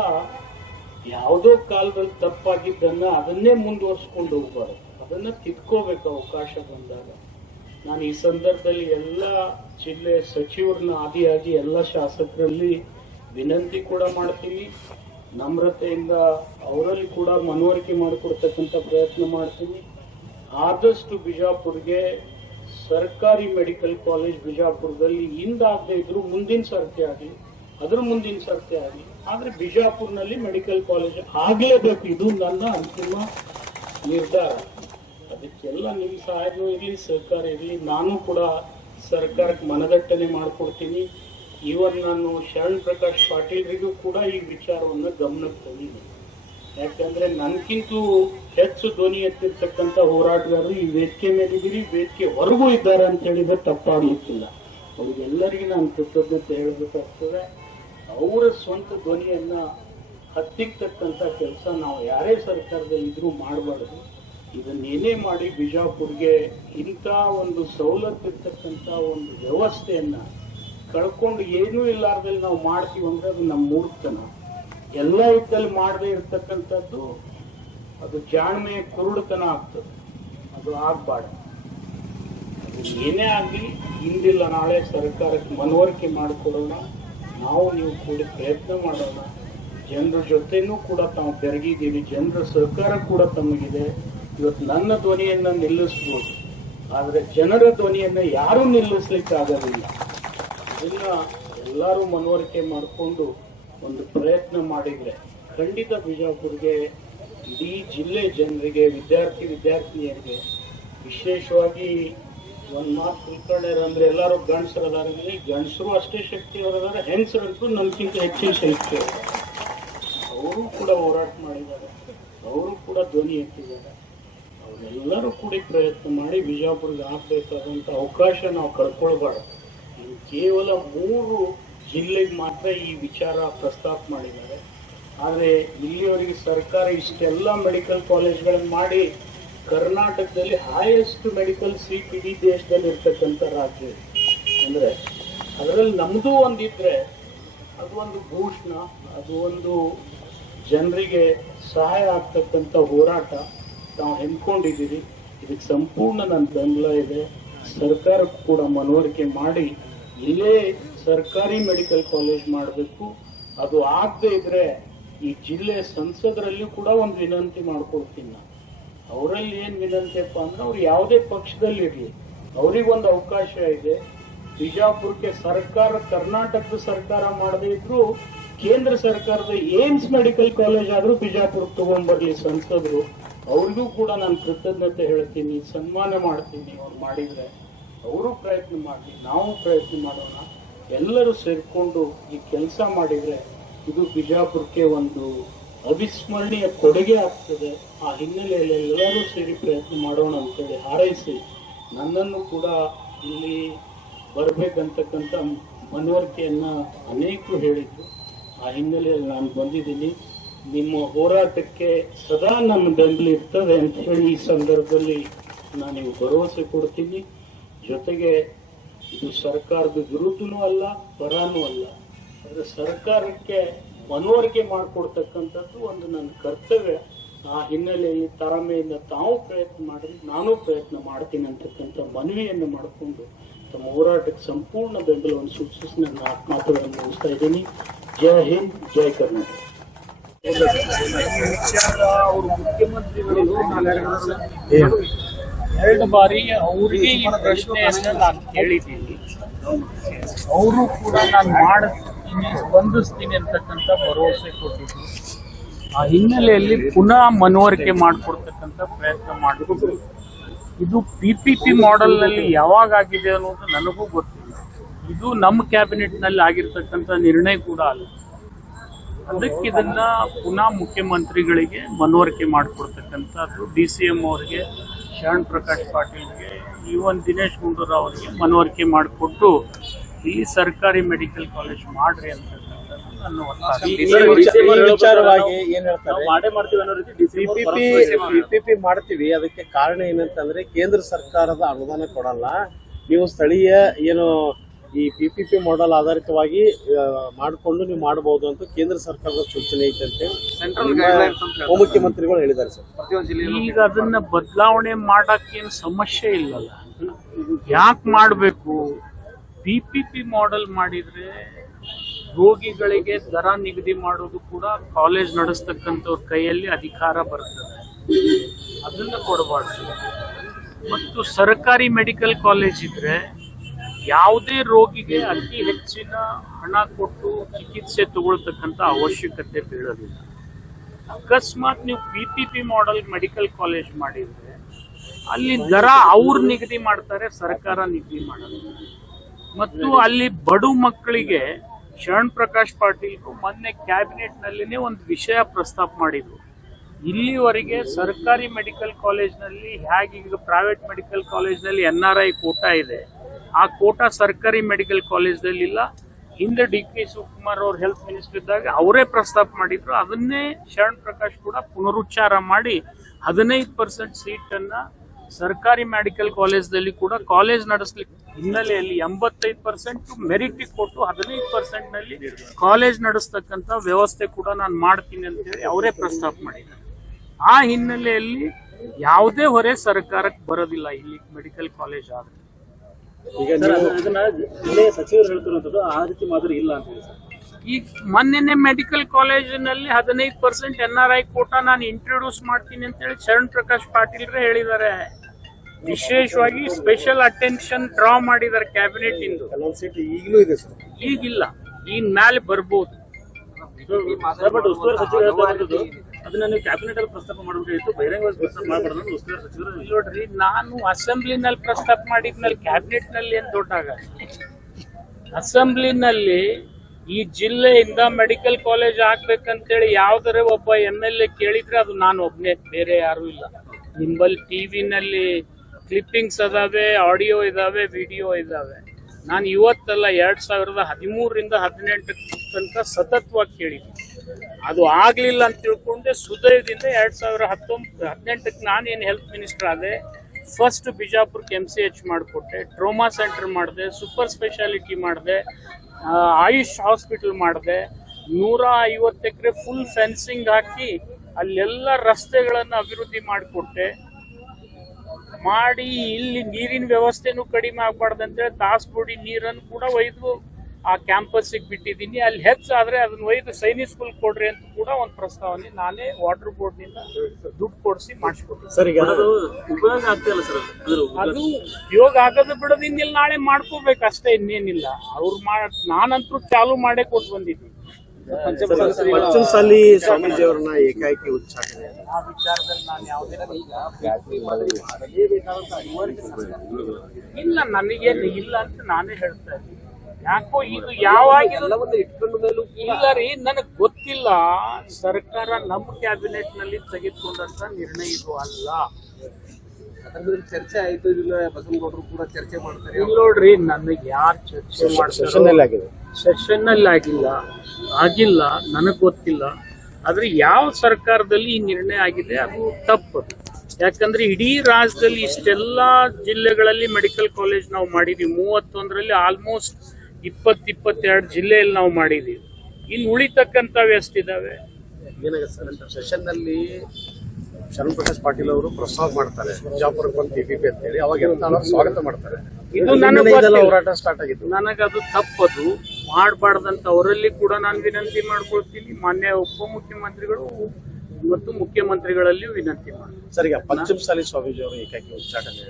ಯಾವುದೋ ಕಾಲದಲ್ಲಿ ತಪ್ಪಾಗಿದ್ದನ್ನ ಅದನ್ನೇ ಮುಂದುವರ್ಸ್ಕೊಂಡು ಹೋಗ್ಬಾರ್ದು, ಅದನ್ನ ತಿದ್ಕೋಬೇಕು ಅವಕಾಶ ಬಂದಾಗ. ನಾನು ಈ ಸಂದರ್ಭದಲ್ಲಿ ಎಲ್ಲ ಜಿಲ್ಲೆ ಸಚಿವರನ್ನ ಆದಿಯಾಗಿ ಎಲ್ಲ ಶಾಸಕರಲ್ಲಿ ವಿನಂತಿ ಕೂಡ ಮಾಡ್ತೀನಿ. ನಮ್ರತೆಯಿಂದ ಅವರಲ್ಲಿ ಕೂಡ ಮನವರಿಕೆ ಮಾಡಿಕೊಡ್ತಕ್ಕಂಥ ಪ್ರಯತ್ನ ಮಾಡ್ತೀನಿ. ಆದಷ್ಟು ಬಿಜಾಪುರ್ಗೆ ಸರ್ಕಾರಿ ಮೆಡಿಕಲ್ ಕಾಲೇಜ್ ಬಿಜಾಪುರದಲ್ಲಿ ಹಿಂದಾಗದೆ ಇದ್ರು ಮುಂದಿನ ಸರ್ತಿ ಆಗಲಿ, ಅದ್ರ ಮುಂದಿನ ಸರ್ತಿ ಆಗಲಿ, ಆದ್ರೆ ಬಿಜಾಪುರ್ನಲ್ಲಿ ಮೆಡಿಕಲ್ ಕಾಲೇಜ್ ಆಗ್ಲೇಬೇಕು. ಇದು ನನ್ನ ಅಂತಿಮ ನಿರ್ಧಾರ. ಅದಕ್ಕೆಲ್ಲ ನಿಮ್ಮ ಸಹಾಯನೂ ಇರಲಿ, ಸಹಕಾರ ಇರಲಿ. ನಾನು ಕೂಡ ಸರ್ಕಾರಕ್ಕೆ ಮನದಟ್ಟಣೆ ಮಾಡಿಕೊಡ್ತೀನಿ. ಇವನ್ ನಾನು ಶರಣ್ ಪ್ರಕಾಶ್ ಪಾಟೀಲ್ರಿಗೂ ಕೂಡ ಈ ವಿಚಾರವನ್ನು ಗಮನಕ್ಕೆ ತಂದಿದ್ದೀನಿ. ಯಾಕಂದ್ರೆ ನನ್ಗಿಂತೂ ಹೆಚ್ಚು ಧ್ವನಿ ಎತ್ತಿರ್ತಕ್ಕಂಥ ಹೋರಾಟಗಾರರು ಈ ವೇದಿಕೆ ಮೇಲಿದ್ದೀರಿ, ವೇದಿಕೆ ಹೊರಗೂ ಇದ್ದಾರೆ ಅಂತ ಹೇಳಿದ್ರೆ ತಪ್ಪಾಗ್ಲಿಕ್ಕಿಲ್ಲ. ಅವ್ರಿಗೆಲ್ಲರಿಗೂ ನಾನು ಕೃತಜ್ಞತೆ ಹೇಳಬೇಕಾಗ್ತದೆ. ಅವರ ಸ್ವಂತ ಧ್ವನಿಯನ್ನ ಹತ್ತಿಕ್ಕತಕ್ಕಂಥ ಕೆಲಸ ನಾವು ಯಾರೇ ಸರ್ಕಾರದಲ್ಲಿ ಇದ್ರೂ ಮಾಡಬಾರ್ದು. ಇದನ್ನೇನೇ ಮಾಡಿ ಬಿಜಾಪುರ್ಗೆ ಇಂಥ ಒಂದು ಸವಲತ್ತು ಇರ್ತಕ್ಕಂಥ ಒಂದು ವ್ಯವಸ್ಥೆಯನ್ನ ಕಳ್ಕೊಂಡು ಏನೂ ಇಲ್ಲಾರ್ದಲ್ಲಿ ನಾವು ಮಾಡ್ತೀವಿ ಅಂದ್ರೆ ಅದು ನಮ್ಮ ಮೂರ್ಖತನ. ಎಲ್ಲ ಇದ್ದಲ್ಲಿ ಮಾಡದೇ ಇರ್ತಕ್ಕಂಥದ್ದು ಅದು ಜಾಣ್ಮೆಯ ಕುರುಡುತನ ಆಗ್ತದೆ. ಅದು ಆಗ್ಬಾರ್ದು. ಅದು ಏನೇ ಆಗಲಿ ಇಂದಿಲ್ಲ ನಾಳೆ ಸರ್ಕಾರಕ್ಕೆ ಮನವರಿಕೆ ಮಾಡಿಕೊಡೋಣ. ನಾವು ನೀವು ಕೂಡ ಪ್ರಯತ್ನ ಮಾಡೋಣ. ಜನರ ಜೊತೆನೂ ಕೂಡ ತಾವು ಬೆರಗಿದ್ದೀವಿ, ಜನರ ಸಹಕಾರ ಕೂಡ ತಮಗಿದೆ. ಇವತ್ತು ನನ್ನ ಧ್ವನಿಯನ್ನ ನಿಲ್ಲಿಸ್ಬೋದು, ಆದ್ರೆ ಜನರ ಧ್ವನಿಯನ್ನ ಯಾರೂ ನಿಲ್ಲಿಸ್ಲಿಕ್ಕೆ ಆಗೋದಿಲ್ಲ. ಇದನ್ನ ಎಲ್ಲರೂ ಮನವರಿಕೆ ಮಾಡಿಕೊಂಡು ಒಂದು ಪ್ರಯತ್ನ ಮಾಡಿದ್ರೆ ಖಂಡಿತ ಬಿಜಾಪುರ್ಗೆ, ಇಡೀ ಜಿಲ್ಲೆ ಜನರಿಗೆ, ವಿದ್ಯಾರ್ಥಿನಿಯರಿಗೆ ವಿಶೇಷವಾಗಿ ಒಂದು ಮಾತು ತಿಳ್ಕೊಂಡ್ಯಾರ ಅಂದ್ರೆ ಎಲ್ಲರೂ ಗಂಡಸರದಾರ. ಗಂಡಸರು ಅಷ್ಟೇ ಶಕ್ತಿಯವರದಾರ, ಹೆಂಗಸರಂತೂ ನಮ್ಗಿಂತ ಹೆಚ್ಚಿನ ಶಕ್ತಿ. ಅವರು ಕೂಡ ಹೋರಾಟ ಮಾಡಿದ್ದಾರೆ, ಅವರು ಕೂಡ ಧ್ವನಿ ಎತ್ತಿದ್ದಾರೆ. ಅವರೆಲ್ಲರೂ ಕೂಡಿ ಪ್ರಯತ್ನ ಮಾಡಿ ಬಿಜಾಪುರ್ಗೆ ಹಾಕಬೇಕಾದಂಥ ಅವಕಾಶ ನಾವು ಕಳ್ಕೊಳ್ಬಾರ್ದು. ಕೇವಲ 3 ಜಿಲ್ಲೆಗೆ ಮಾತ್ರ ಈ ವಿಚಾರ ಪ್ರಸ್ತಾಪ ಮಾಡಿದ್ದಾರೆ. ಆದರೆ ಇಲ್ಲಿಯವರೆಗೆ ಸರ್ಕಾರ ಇಷ್ಟೆಲ್ಲ ಮೆಡಿಕಲ್ ಕಾಲೇಜ್ಗಳನ್ನು ಮಾಡಿ ಕರ್ನಾಟಕದಲ್ಲಿ ಹೈಯೆಸ್ಟ್ ಮೆಡಿಕಲ್ ಸೀಟ್ ಇಡೀ ದೇಶದಲ್ಲಿ ಇರ್ತಕ್ಕಂಥ ರಾಜ್ಯ. ಅಂದರೆ ಅದರಲ್ಲಿ ನಮ್ಮದು ಒಂದಿದ್ರೆ ಅದು ಒಂದು ಭೂಷಣ, ಅದು ಒಂದು ಜನರಿಗೆ ಸಹಾಯ ಆಗ್ತಕ್ಕಂಥ ಹೋರಾಟ ನಾವು ಹೆಮ್ಕೊಂಡಿದ್ದೀವಿ. ಇದಕ್ಕೆ ಸಂಪೂರ್ಣ ನನ್ನ ಬೆಂಬಲ ಇದೆ. ಸರ್ಕಾರಕ್ಕೂ ಕೂಡ ಮನವರಿಕೆ ಮಾಡಿ ಇಲ್ಲೇ ಸರ್ಕಾರಿ ಮೆಡಿಕಲ್ ಕಾಲೇಜ್ ಮಾಡಬೇಕು. ಅದು ಆಗದೆ ಇದ್ರೆ ಈ ಜಿಲ್ಲೆ ಸಂಸದರಲ್ಲಿ ಕೂಡ ಒಂದು ವಿನಂತಿ ಮಾಡ್ಕೊಳ್ತೀನಿ ನಾನು. ಅವರಲ್ಲಿ ಏನು ವಿನಂತಿಯಪ್ಪ ಅಂದ್ರೆ, ಅವ್ರು ಯಾವುದೇ ಪಕ್ಷದಲ್ಲಿ ಇರಲಿ, ಅವ್ರಿಗೊಂದು ಅವಕಾಶ ಇದೆ. ಬಿಜಾಪುರಕ್ಕೆ ಸರ್ಕಾರ, ಕರ್ನಾಟಕದ ಸರ್ಕಾರ ಮಾಡದೇ ಇದ್ರು ಕೇಂದ್ರ ಸರ್ಕಾರದ ಏಮ್ಸ್ ಮೆಡಿಕಲ್ ಕಾಲೇಜ್ ಆದ್ರೂ ಬಿಜಾಪುರಕ್ಕೆ ತಗೊಂಡ್ಬರ್ಲಿ ಸಂಸದರು. ಅವ್ರಿಗೂ ಕೂಡ ನಾನು ಕೃತಜ್ಞತೆ ಹೇಳ್ತೀನಿ, ಸನ್ಮಾನ ಮಾಡ್ತೀನಿ. ಅವ್ರು ಮಾಡಿದ್ರೆ ಅವರು ಪ್ರಯತ್ನ ಮಾಡಲಿ, ನಾವು ಪ್ರಯತ್ನ ಮಾಡೋಣ. ಎಲ್ಲರೂ ಸೇರಿಕೊಂಡು ಈ ಕೆಲಸ ಮಾಡಿದ್ರೆ ಇದು ಬಿಜಾಪುರಕ್ಕೆ ಒಂದು ಅವಿಸ್ಮರಣೀಯ ಕೊಡುಗೆ ಆಗ್ತದೆ. ಆ ಹಿನ್ನೆಲೆಯಲ್ಲಿ ಎಲ್ಲರೂ ಸೇರಿ ಪ್ರಯತ್ನ ಮಾಡೋಣ ಅಂತೇಳಿ ಹಾರೈಸಿ, ನನ್ನನ್ನು ಕೂಡ ಇಲ್ಲಿ ಬರಬೇಕಂತಕ್ಕಂಥ ಮನವರಿಕೆಯನ್ನು ಅನೇಕರು ಹೇಳಿದ್ರು. ಆ ಹಿನ್ನೆಲೆಯಲ್ಲಿ ನಾನು ಬಂದಿದ್ದೀನಿ. ನಿಮ್ಮ ಹೋರಾಟಕ್ಕೆ ಸದಾ ನನ್ನ ಬೆಂಬಲ ಇರ್ತದೆ ಅಂತ ಹೇಳಿ ಈ ಸಂದರ್ಭದಲ್ಲಿ ನಾನು ಭರವಸೆ ಕೊಡ್ತೀನಿ. ಜೊತೆಗೆ ಇದು ಸರ್ಕಾರದ ವಿರುದ್ಧನೂ ಅಲ್ಲ, ಪರಾನೂ ಅಲ್ಲ. ಆದರೆ ಸರ್ಕಾರಕ್ಕೆ ಮನವರಿಕೆ ಮಾಡಿಕೊಡ್ತಕ್ಕಂಥದ್ದು ಒಂದು ನನ್ನ ಕರ್ತವ್ಯ. ಆ ಹಿನ್ನೆಲೆಯಲ್ಲಿ ತಾಳ್ಮೆಯಿಂದ ತಾವು ಪ್ರಯತ್ನ ಮಾಡಿ, ನಾನು ಪ್ರಯತ್ನ ಮಾಡ್ತೀನಿ ಅಂತಕ್ಕಂಥ ಮನವಿಯನ್ನು ಮಾಡಿಕೊಂಡು ತಮ್ಮ ಹೋರಾಟಕ್ಕೆ ಸಂಪೂರ್ಣ ಬೆಂಬಲವನ್ನು ಸೂಚಿಸಿ ನನ್ನ ಮಾತುಗಳನ್ನು ಮುಗಿಸ್ತಾ ಇದ್ದೀನಿ. ಜೈ ಹಿಂದ್, ಜೈ ಕರ್ನಾಟಕ. ಅವರು ಮುಖ್ಯಮಂತ್ರಿಗಳು 2 ಬಾರಿ ಅವರಿಗೆ ಈ ಪ್ರಶ್ನೆಯನ್ನ ನಾನು ಕೇಳಿದ್ದೀನಿ. ಅವರು ಕೂಡ ನಾನು ಮಾಡ್ತೀನಿ, ಸ್ಪಂದಿಸ್ತೀನಿ ಅಂತಕ್ಕಂಥ ಭರವಸೆ ಕೊಟ್ಟಿದ್ರು. ಆ ಹಿನ್ನೆಲೆಯಲ್ಲಿ ಪುನಃ ಮನವರಿಕೆ ಮಾಡಿಕೊಡ್ತಕ್ಕಂಥ ಪ್ರಯತ್ನ ಮಾಡಿದ್ರು. ಇದು PPP ಮಾಡೆಲ್ನಲ್ಲಿ ಯಾವಾಗ ಆಗಿದೆ ಅನ್ನೋದು ನನಗೂ ಗೊತ್ತಿಲ್ಲ. ಇದು ನಮ್ಮ ಕ್ಯಾಬಿನೆಟ್ನಲ್ಲಿ ಆಗಿರ್ತಕ್ಕಂಥ ನಿರ್ಣಯ ಕೂಡ ಅಲ್ಲ. ಅದಕ್ಕೆ ಇದನ್ನ ಪುನಃ ಮುಖ್ಯಮಂತ್ರಿಗಳಿಗೆ ಮನವರಿಕೆ ಮಾಡಿಕೊಡ್ತಕ್ಕಂಥದ್ದು, DCM ಅವರಿಗೆ, ಶರಣ್ ಪ್ರಕಾಶ್ ಪಾಟೀಲ್ಗೆ, ಈವನ್ ದಿನೇಶ್ ಗುಂಡೂರಾವ್ ಅವರಿಗೆ ಮನವರಿಕೆ ಮಾಡಿಕೊಟ್ಟು ಇಲ್ಲಿ ಸರ್ಕಾರಿ ಮೆಡಿಕಲ್ ಕಾಲೇಜ್ ಮಾಡ್ರಿ ಅಂತಕ್ಕಂಥದ್ದು ನನ್ನ ಒತ್ತಾಯ. PPP ಮಾಡ್ತೀವಿ, ಅದಕ್ಕೆ ಕಾರಣ ಏನಂತಂದ್ರೆ ಕೇಂದ್ರ ಸರ್ಕಾರದ ಅನುದಾನ ಕೊಡಲ್ಲ. ನೀವು ಸ್ಥಳೀಯ ಏನು ಈ PPP ಮಾಡೆಲ್ ಆಧಾರಿತವಾಗಿ ಮಾಡಿಕೊಂಡು ನೀವು ಮಾಡಬಹುದು ಅಂತ ಕೇಂದ್ರ ಸರ್ಕಾರದ ಸೂಚನೆ ಐತೆ ಅಂತ ಉಪಮುಖ್ಯಮಂತ್ರಿಗಳು ಹೇಳಿದ್ದಾರೆ ಸರ್. ಈಗ ಅದನ್ನ ಬದಲಾವಣೆ ಮಾಡಕ್ಕೇನು ಸಮಸ್ಯೆ ಇಲ್ಲಲ್ಲ, ಯಾಕೆ ಮಾಡಬೇಕು? PPP ಮಾಡೆಲ್ ಮಾಡಿದ್ರೆ ರೋಗಿಗಳಿಗೆ ದರ ನಿಗದಿ ಮಾಡೋದು ಕೂಡ ಕಾಲೇಜ್ ನಡೆಸ್ತಕ್ಕಂಥವ್ರ ಕೈಯಲ್ಲಿ ಅಧಿಕಾರ ಬರ್ತದೆ, ಅದನ್ನ ಕೊಡಬಾರ್ದು. ಮತ್ತು ಸರ್ಕಾರಿ ಮೆಡಿಕಲ್ ಕಾಲೇಜ್ ಇದ್ರೆ ಯಾವುದೇ ರೋಗಿಗೆ ಅತಿ ಹೆಚ್ಚಿನ ಹಣ ಕೊಟ್ಟು ಚಿಕಿತ್ಸೆ ತಗೊಳ್ತಕ್ಕಂಥ ಅವಶ್ಯಕತೆ ಬೀಳೋದಿಲ್ಲ. ಅಕಸ್ಮಾತ್ ನೀವು PPP ಮಾಡೆಲ್ ಮೆಡಿಕಲ್ ಕಾಲೇಜ್ ಮಾಡಿದ್ರೆ ಅಲ್ಲಿ ದರ ಅವ್ರು ನಿಗದಿ ಮಾಡ್ತಾರೆ, ಸರ್ಕಾರ ನಿಗದಿ ಮಾಡಲ್ಲ. ಮತ್ತು ಅಲ್ಲಿ ಬಡು ಮಕ್ಕಳಿಗೆ ಶರಣ್ ಪ್ರಕಾಶ್ ಪಾಟೀಲ್ ಮೊನ್ನೆ ಕ್ಯಾಬಿನೆಟ್ ನಲ್ಲಿನೇ ಒಂದು ವಿಷಯ ಪ್ರಸ್ತಾಪ ಮಾಡಿದ್ರು. ಇಲ್ಲಿವರೆಗೆ ಸರ್ಕಾರಿ ಮೆಡಿಕಲ್ ಕಾಲೇಜ್ನಲ್ಲಿ ಹೇಗೆ ಈಗ ಪ್ರೈವೇಟ್ ಮೆಡಿಕಲ್ ಕಾಲೇಜ್ನಲ್ಲಿ NRI ಕೋಟಾ ಇದೆ, ಆ ಕೋಟಾ ಸರ್ಕಾರಿ ಮೆಡಿಕಲ್ ಕಾಲೇಜ್ನಲ್ಲಿ ಇಲ್ಲ. ಹಿಂದೆ DK ಶಿವಕುಮಾರ್ ಅವ್ರ ಹೆಲ್ತ್ ಮಿನಿಸ್ಟರ್ ಇದ್ದಾಗ ಅವರೇ ಪ್ರಸ್ತಾಪ ಮಾಡಿದ್ರು. ಅದನ್ನೇ ಶರಣ್ ಪ್ರಕಾಶ್ ಕೂಡ ಪುನರುಚ್ಚಾರ ಮಾಡಿ 15% ಸೀಟನ್ನ ಸರ್ಕಾರಿ ಮೆಡಿಕಲ್ ಕಾಲೇಜ್ನಲ್ಲಿ ಕೂಡ ಕಾಲೇಜ್ ನಡೆಸಲಿಕ್ಕೆ ಹಿನ್ನೆಲೆಯಲ್ಲಿ 85% ಮೆರಿಟ್ ಕೊಟ್ಟು 15% ನಲ್ಲಿ ಕಾಲೇಜ್ ನಡೆಸ್ತಕ್ಕಂಥ ವ್ಯವಸ್ಥೆ ಕೂಡ ನಾನು ಮಾಡ್ತೀನಿ ಅಂತ ಹೇಳಿ ಅವರೇ ಪ್ರಸ್ತಾಪ ಮಾಡಿದ್ದಾರೆ. ಆ ಹಿನ್ನೆಲೆಯಲ್ಲಿ ಯಾವುದೇ ಹೊರೆ ಸರ್ಕಾರಕ್ಕೆ ಬರೋದಿಲ್ಲ ಇಲ್ಲಿ ಮೆಡಿಕಲ್ ಕಾಲೇಜ್ ಆದ್ರೆ. ಈಗ ಸಚಿವರು ಹೇಳ್ತಿರುವಂತದ್ದು ಆ ರೀತಿ ಮಾತ್ರ ಇಲ್ಲ ಅಂತ ಹೇಳಿ ಸರ್. ಈಗ ಮೊನ್ನೆನೆ ಮೆಡಿಕಲ್ ಕಾಲೇಜಿನಲ್ಲಿ 15% NRI ಕೋಟಾ ನಾನು ಇಂಟ್ರೊಡ್ಯೂಸ್ ಮಾಡ್ತೀನಿ ಅಂತ ಹೇಳಿ ಶರಣ್ ಪ್ರಕಾಶ್ ಪಾಟೀಲ್ರೇ ಹೇಳಿದ್ದಾರೆ. ವಿಶೇಷವಾಗಿ ಸ್ಪೆಷಲ್ ಅಟೆನ್ಷನ್ ಡ್ರಾ ಮಾಡಿದ್ದಾರೆ ಕ್ಯಾಬಿನೆಟ್ ಇಂದು. ಕೆಲವೊಂದು ಸೀಟ್ ಈಗಲೂ ಇದೆ ಸರ್, ಈಗಿಲ್ಲ, ಈಗ ಮ್ಯಾಲೆ ಬರ್ಬೋದು. ಬಟ್ ಉಸ್ತುವಾರಿ ಸಚಿವರು ಹೇಳ್ತಾ ಅದನ್ನ ನೀವು ಕ್ಯಾಬಿನೆಟ್ ಅಲ್ಲಿ ಪ್ರಸ್ತಾಪ ಮಾಡಬೇಕಾಗಿತ್ತು, ಬಹಿರಂಗವಾಗಿ ಪ್ರಸ್ತಾಪ ಮಾಡಬಾರ್ದು ಅಂತ ಉಸ್ತುವಾರಿ ಸಚಿವರು. ನೋಡ್ರಿ, ನಾನು ಅಸೆಂಬ್ಲಿನಲ್ಲಿ ಪ್ರಸ್ತಾಪ ಮಾಡಿದ್ಮೇಲೆ ಕ್ಯಾಬಿನೆಟ್ ನಲ್ಲಿ ಏನ್ ದೊಡ್ಡ ಅಸೆಂಬ್ಲಿನಲ್ಲಿ ಈ ಜಿಲ್ಲೆಯಿಂದ ಮೆಡಿಕಲ್ ಕಾಲೇಜ್ ಆಗ್ಬೇಕಂತೇಳಿ ಯಾವ್ದಾರೆ ಒಬ್ಬ MLA ಕೇಳಿದ್ರೆ ಅದು ನಾನು ಒಬ್ನೇ, ಬೇರೆ ಯಾರು ಇಲ್ಲ. ನಿಂಬಲ್ಲಿ ಟಿವಿನಲ್ಲಿ ಕ್ಲಿಪ್ಪಿಂಗ್ಸ್ ಅದಾವೆ, ಆಡಿಯೋ ಇದಾವೆ, ವಿಡಿಯೋ ಇದಾವೆ. ನಾನು ಇವತ್ತಲ್ಲ 2013ರಿಂದ 18 ತನಕ ಸತತವಾಗಿ ಕೇಳಿದ್ದೆ. ಅದು ಆಗ್ಲಿಲ್ಲ ಅಂತ ತಿಳ್ಕೊಂಡೆ ಸುದಯದಿಂದ 2018ಕ್ಕೆ ನಾನೇನು ಹೆಲ್ತ್ ಮಿನಿಸ್ಟರ್ ಆದೆ, ಫಸ್ಟ್ ಬಿಜಾಪುರಕ್ಕೆ MCH ಮಾಡಿಕೊಟ್ಟೆ, ಟ್ರೋಮಾ ಸೆಂಟರ್ ಮಾಡಿದೆ, ಸೂಪರ್ ಸ್ಪೆಷಾಲಿಟಿ ಮಾಡಿದೆ, ಆಯುಷ್ ಹಾಸ್ಪಿಟಲ್ ಮಾಡಿದೆ, 150 ಎಕರೆ ಫುಲ್ ಫೆನ್ಸಿಂಗ್ ಹಾಕಿ ಅಲ್ಲೆಲ್ಲ ರಸ್ತೆಗಳನ್ನು ಅಭಿವೃದ್ಧಿ ಮಾಡಿಕೊಟ್ಟೆ. ಮಾಡಿ ಇಲ್ಲಿ ನೀರಿನ ವ್ಯವಸ್ಥೆನೂ ಕಡಿಮೆ ಆಗ್ಬಾರ್ದಂತೇಳಿ ತಾಸ್ಬೋಡಿ ನೀರನ್ನು ಕೂಡ ಒಯ್ದು ಆ ಕ್ಯಾಂಪಸ್ಸಿಗೆ ಬಿಟ್ಟಿದ್ದೀನಿ. ಅಲ್ಲಿ ಹೆಚ್ಚಾದ್ರೆ ಅದನ್ನ ಒಯ್ದು ಸೈನಿಕ್ ಸ್ಕೂಲ್ ಕೊಡ್ರಿ ಅಂತ ಕೂಡ ಒಂದು ಪ್ರಸ್ತಾವನೆ ನಾನೇ ವಾಟರ್ ಬೋರ್ಡ್ ನಿಂದ ದುಡ್ಡು ಕೊಡಿಸಿ ಮಾಡಿಸ್ಕೊಡ್ತೀನಿ. ಸರ್, ಈಗ ಅದು ಉಪಯೋಗ ಆಗ್ತಿಲ್ಲ ಸರ್. ಅದು ಉಪಯೋಗ ಆಗೋದು ಬಿಡೋದಿಲ್ಲ, ನಾಳೆ ಮಾಡ್ಕೋಬೇಕು ಅಷ್ಟೇ, ಇನ್ನೇನಿಲ್ಲ. ಅವ್ರು ನಾನಂತೂ ಚಾಲು ಮಾಡೇ ಕೊಟ್ಟು ಬಂದಿದ್ದೀನಿ. ಪಂಚಮಸಾಲಿ ಸ್ವಾಮೀಜಿ ಅವರನ್ನ ಏಕಾಏಕಿ ಉಚ್ಚಾಟನೆ ಆ ವಿಚಾರದಲ್ಲಿ ನಾನು ಯಾವುದೇ ಇಲ್ಲ, ನನಗೇನು ಇಲ್ಲ ಅಂತ ನಾನೇ ಹೇಳ್ತಾ ಇದ್ದೀನಿ. ಯಾಕೋ ಇದು ಯಾವಾಗ ಇಲ್ಲ ರೀ, ನನಗ್ ಗೊತ್ತಿಲ್ಲ. ಸರ್ಕಾರ ನಮ್ಮ ಕ್ಯಾಬಿನೆಟ್ ನಲ್ಲಿ ತೆಗೆದುಕೊಂಡಂತ ನಿರ್ಣಯ ಇದು ಅಲ್ಲ. ಚರ್ಚೆ ಆಯ್ತು, ಬಸವನಗೌಡರು ಕೂಡ ಚರ್ಚೆ ಮಾಡ್ತಾರೆ. ನೋಡ್ರಿ, ನನಗೆ ಯಾರು ಚರ್ಚೆ ಮಾಡ್ತಾರೆ ಸೆಷನ್ ಅಲ್ಲಿ ಆಗಿಲ್ಲ, ನನಗ್ ಗೊತ್ತಿಲ್ಲ. ಆದ್ರೆ ಯಾವ ಸರ್ಕಾರದಲ್ಲಿ ಈ ನಿರ್ಣಯ ಆಗಿದೆ ಅದು ತಪ್ಪು. ಯಾಕಂದ್ರೆ ಇಡೀ ರಾಜ್ಯದಲ್ಲಿ ಇಷ್ಟೆಲ್ಲಾ ಜಿಲ್ಲೆಗಳಲ್ಲಿ ಮೆಡಿಕಲ್ ಕಾಲೇಜ್ ನಾವು ಮಾಡಿದೀವಿ. 31ರಲ್ಲಿ ಆಲ್ಮೋಸ್ಟ್ 22 ಜಿಲ್ಲೆಯಲ್ಲಿ ನಾವು ಮಾಡಿದೀವಿ. ಇನ್ನು ಉಳಿತಕ್ಕಂಥವು ಎಷ್ಟಿದಾವೆ? ಏನಾಗುತ್ತೆ ಸರ್ ಅಂತ ಸೆಷನ್ ನಲ್ಲಿ ಶರಣ್ ಪ್ರಕಾಶ್ ಪಾಟೀಲ್ ಅವರು ಪ್ರಸ್ತಾವ ಮಾಡ್ತಾರೆ ಬಿಜಾಪುರಕ್ಕೆ ಒಂದು PPP ಅಂತ ಹೇಳಿ, ಅವಾಗ ಎಲ್ಲ ಸ್ವಾಗತ ಮಾಡ್ತಾರೆ. ಇದು ನನಗೆ ಹೋರಾಟ ಸ್ಟಾರ್ಟ್ ಆಗಿತ್ತು. ನನಗದು ತಪ್ಪದು, ಮಾಡಬಾರ್ದಂತ ಅವರಲ್ಲಿ ಕೂಡ ನಾನು ವಿನಂತಿ ಮಾಡ್ಕೊಳ್ತೀನಿ. ಮಾನ್ಯ ಉಪಮುಖ್ಯಮಂತ್ರಿಗಳು ಮತ್ತು ಮುಖ್ಯಮಂತ್ರಿಗಳಲ್ಲಿ ವಿನಂತಿ ಮಾಡ್ತೀನಿ. ಸರ್, ಈಗ ಪಂಚಮಸಾಲಿ ಸ್ವಾಮೀಜಿ ಅವರು ಏಕಾಏಕಿ ಉಚ್ಚಾಟನೆ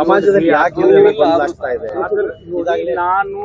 ಸಮಾಜದಲ್ಲಿ ಯಾಕೆ ಆಗ್ತಾ ಇದೆ? ನಾನು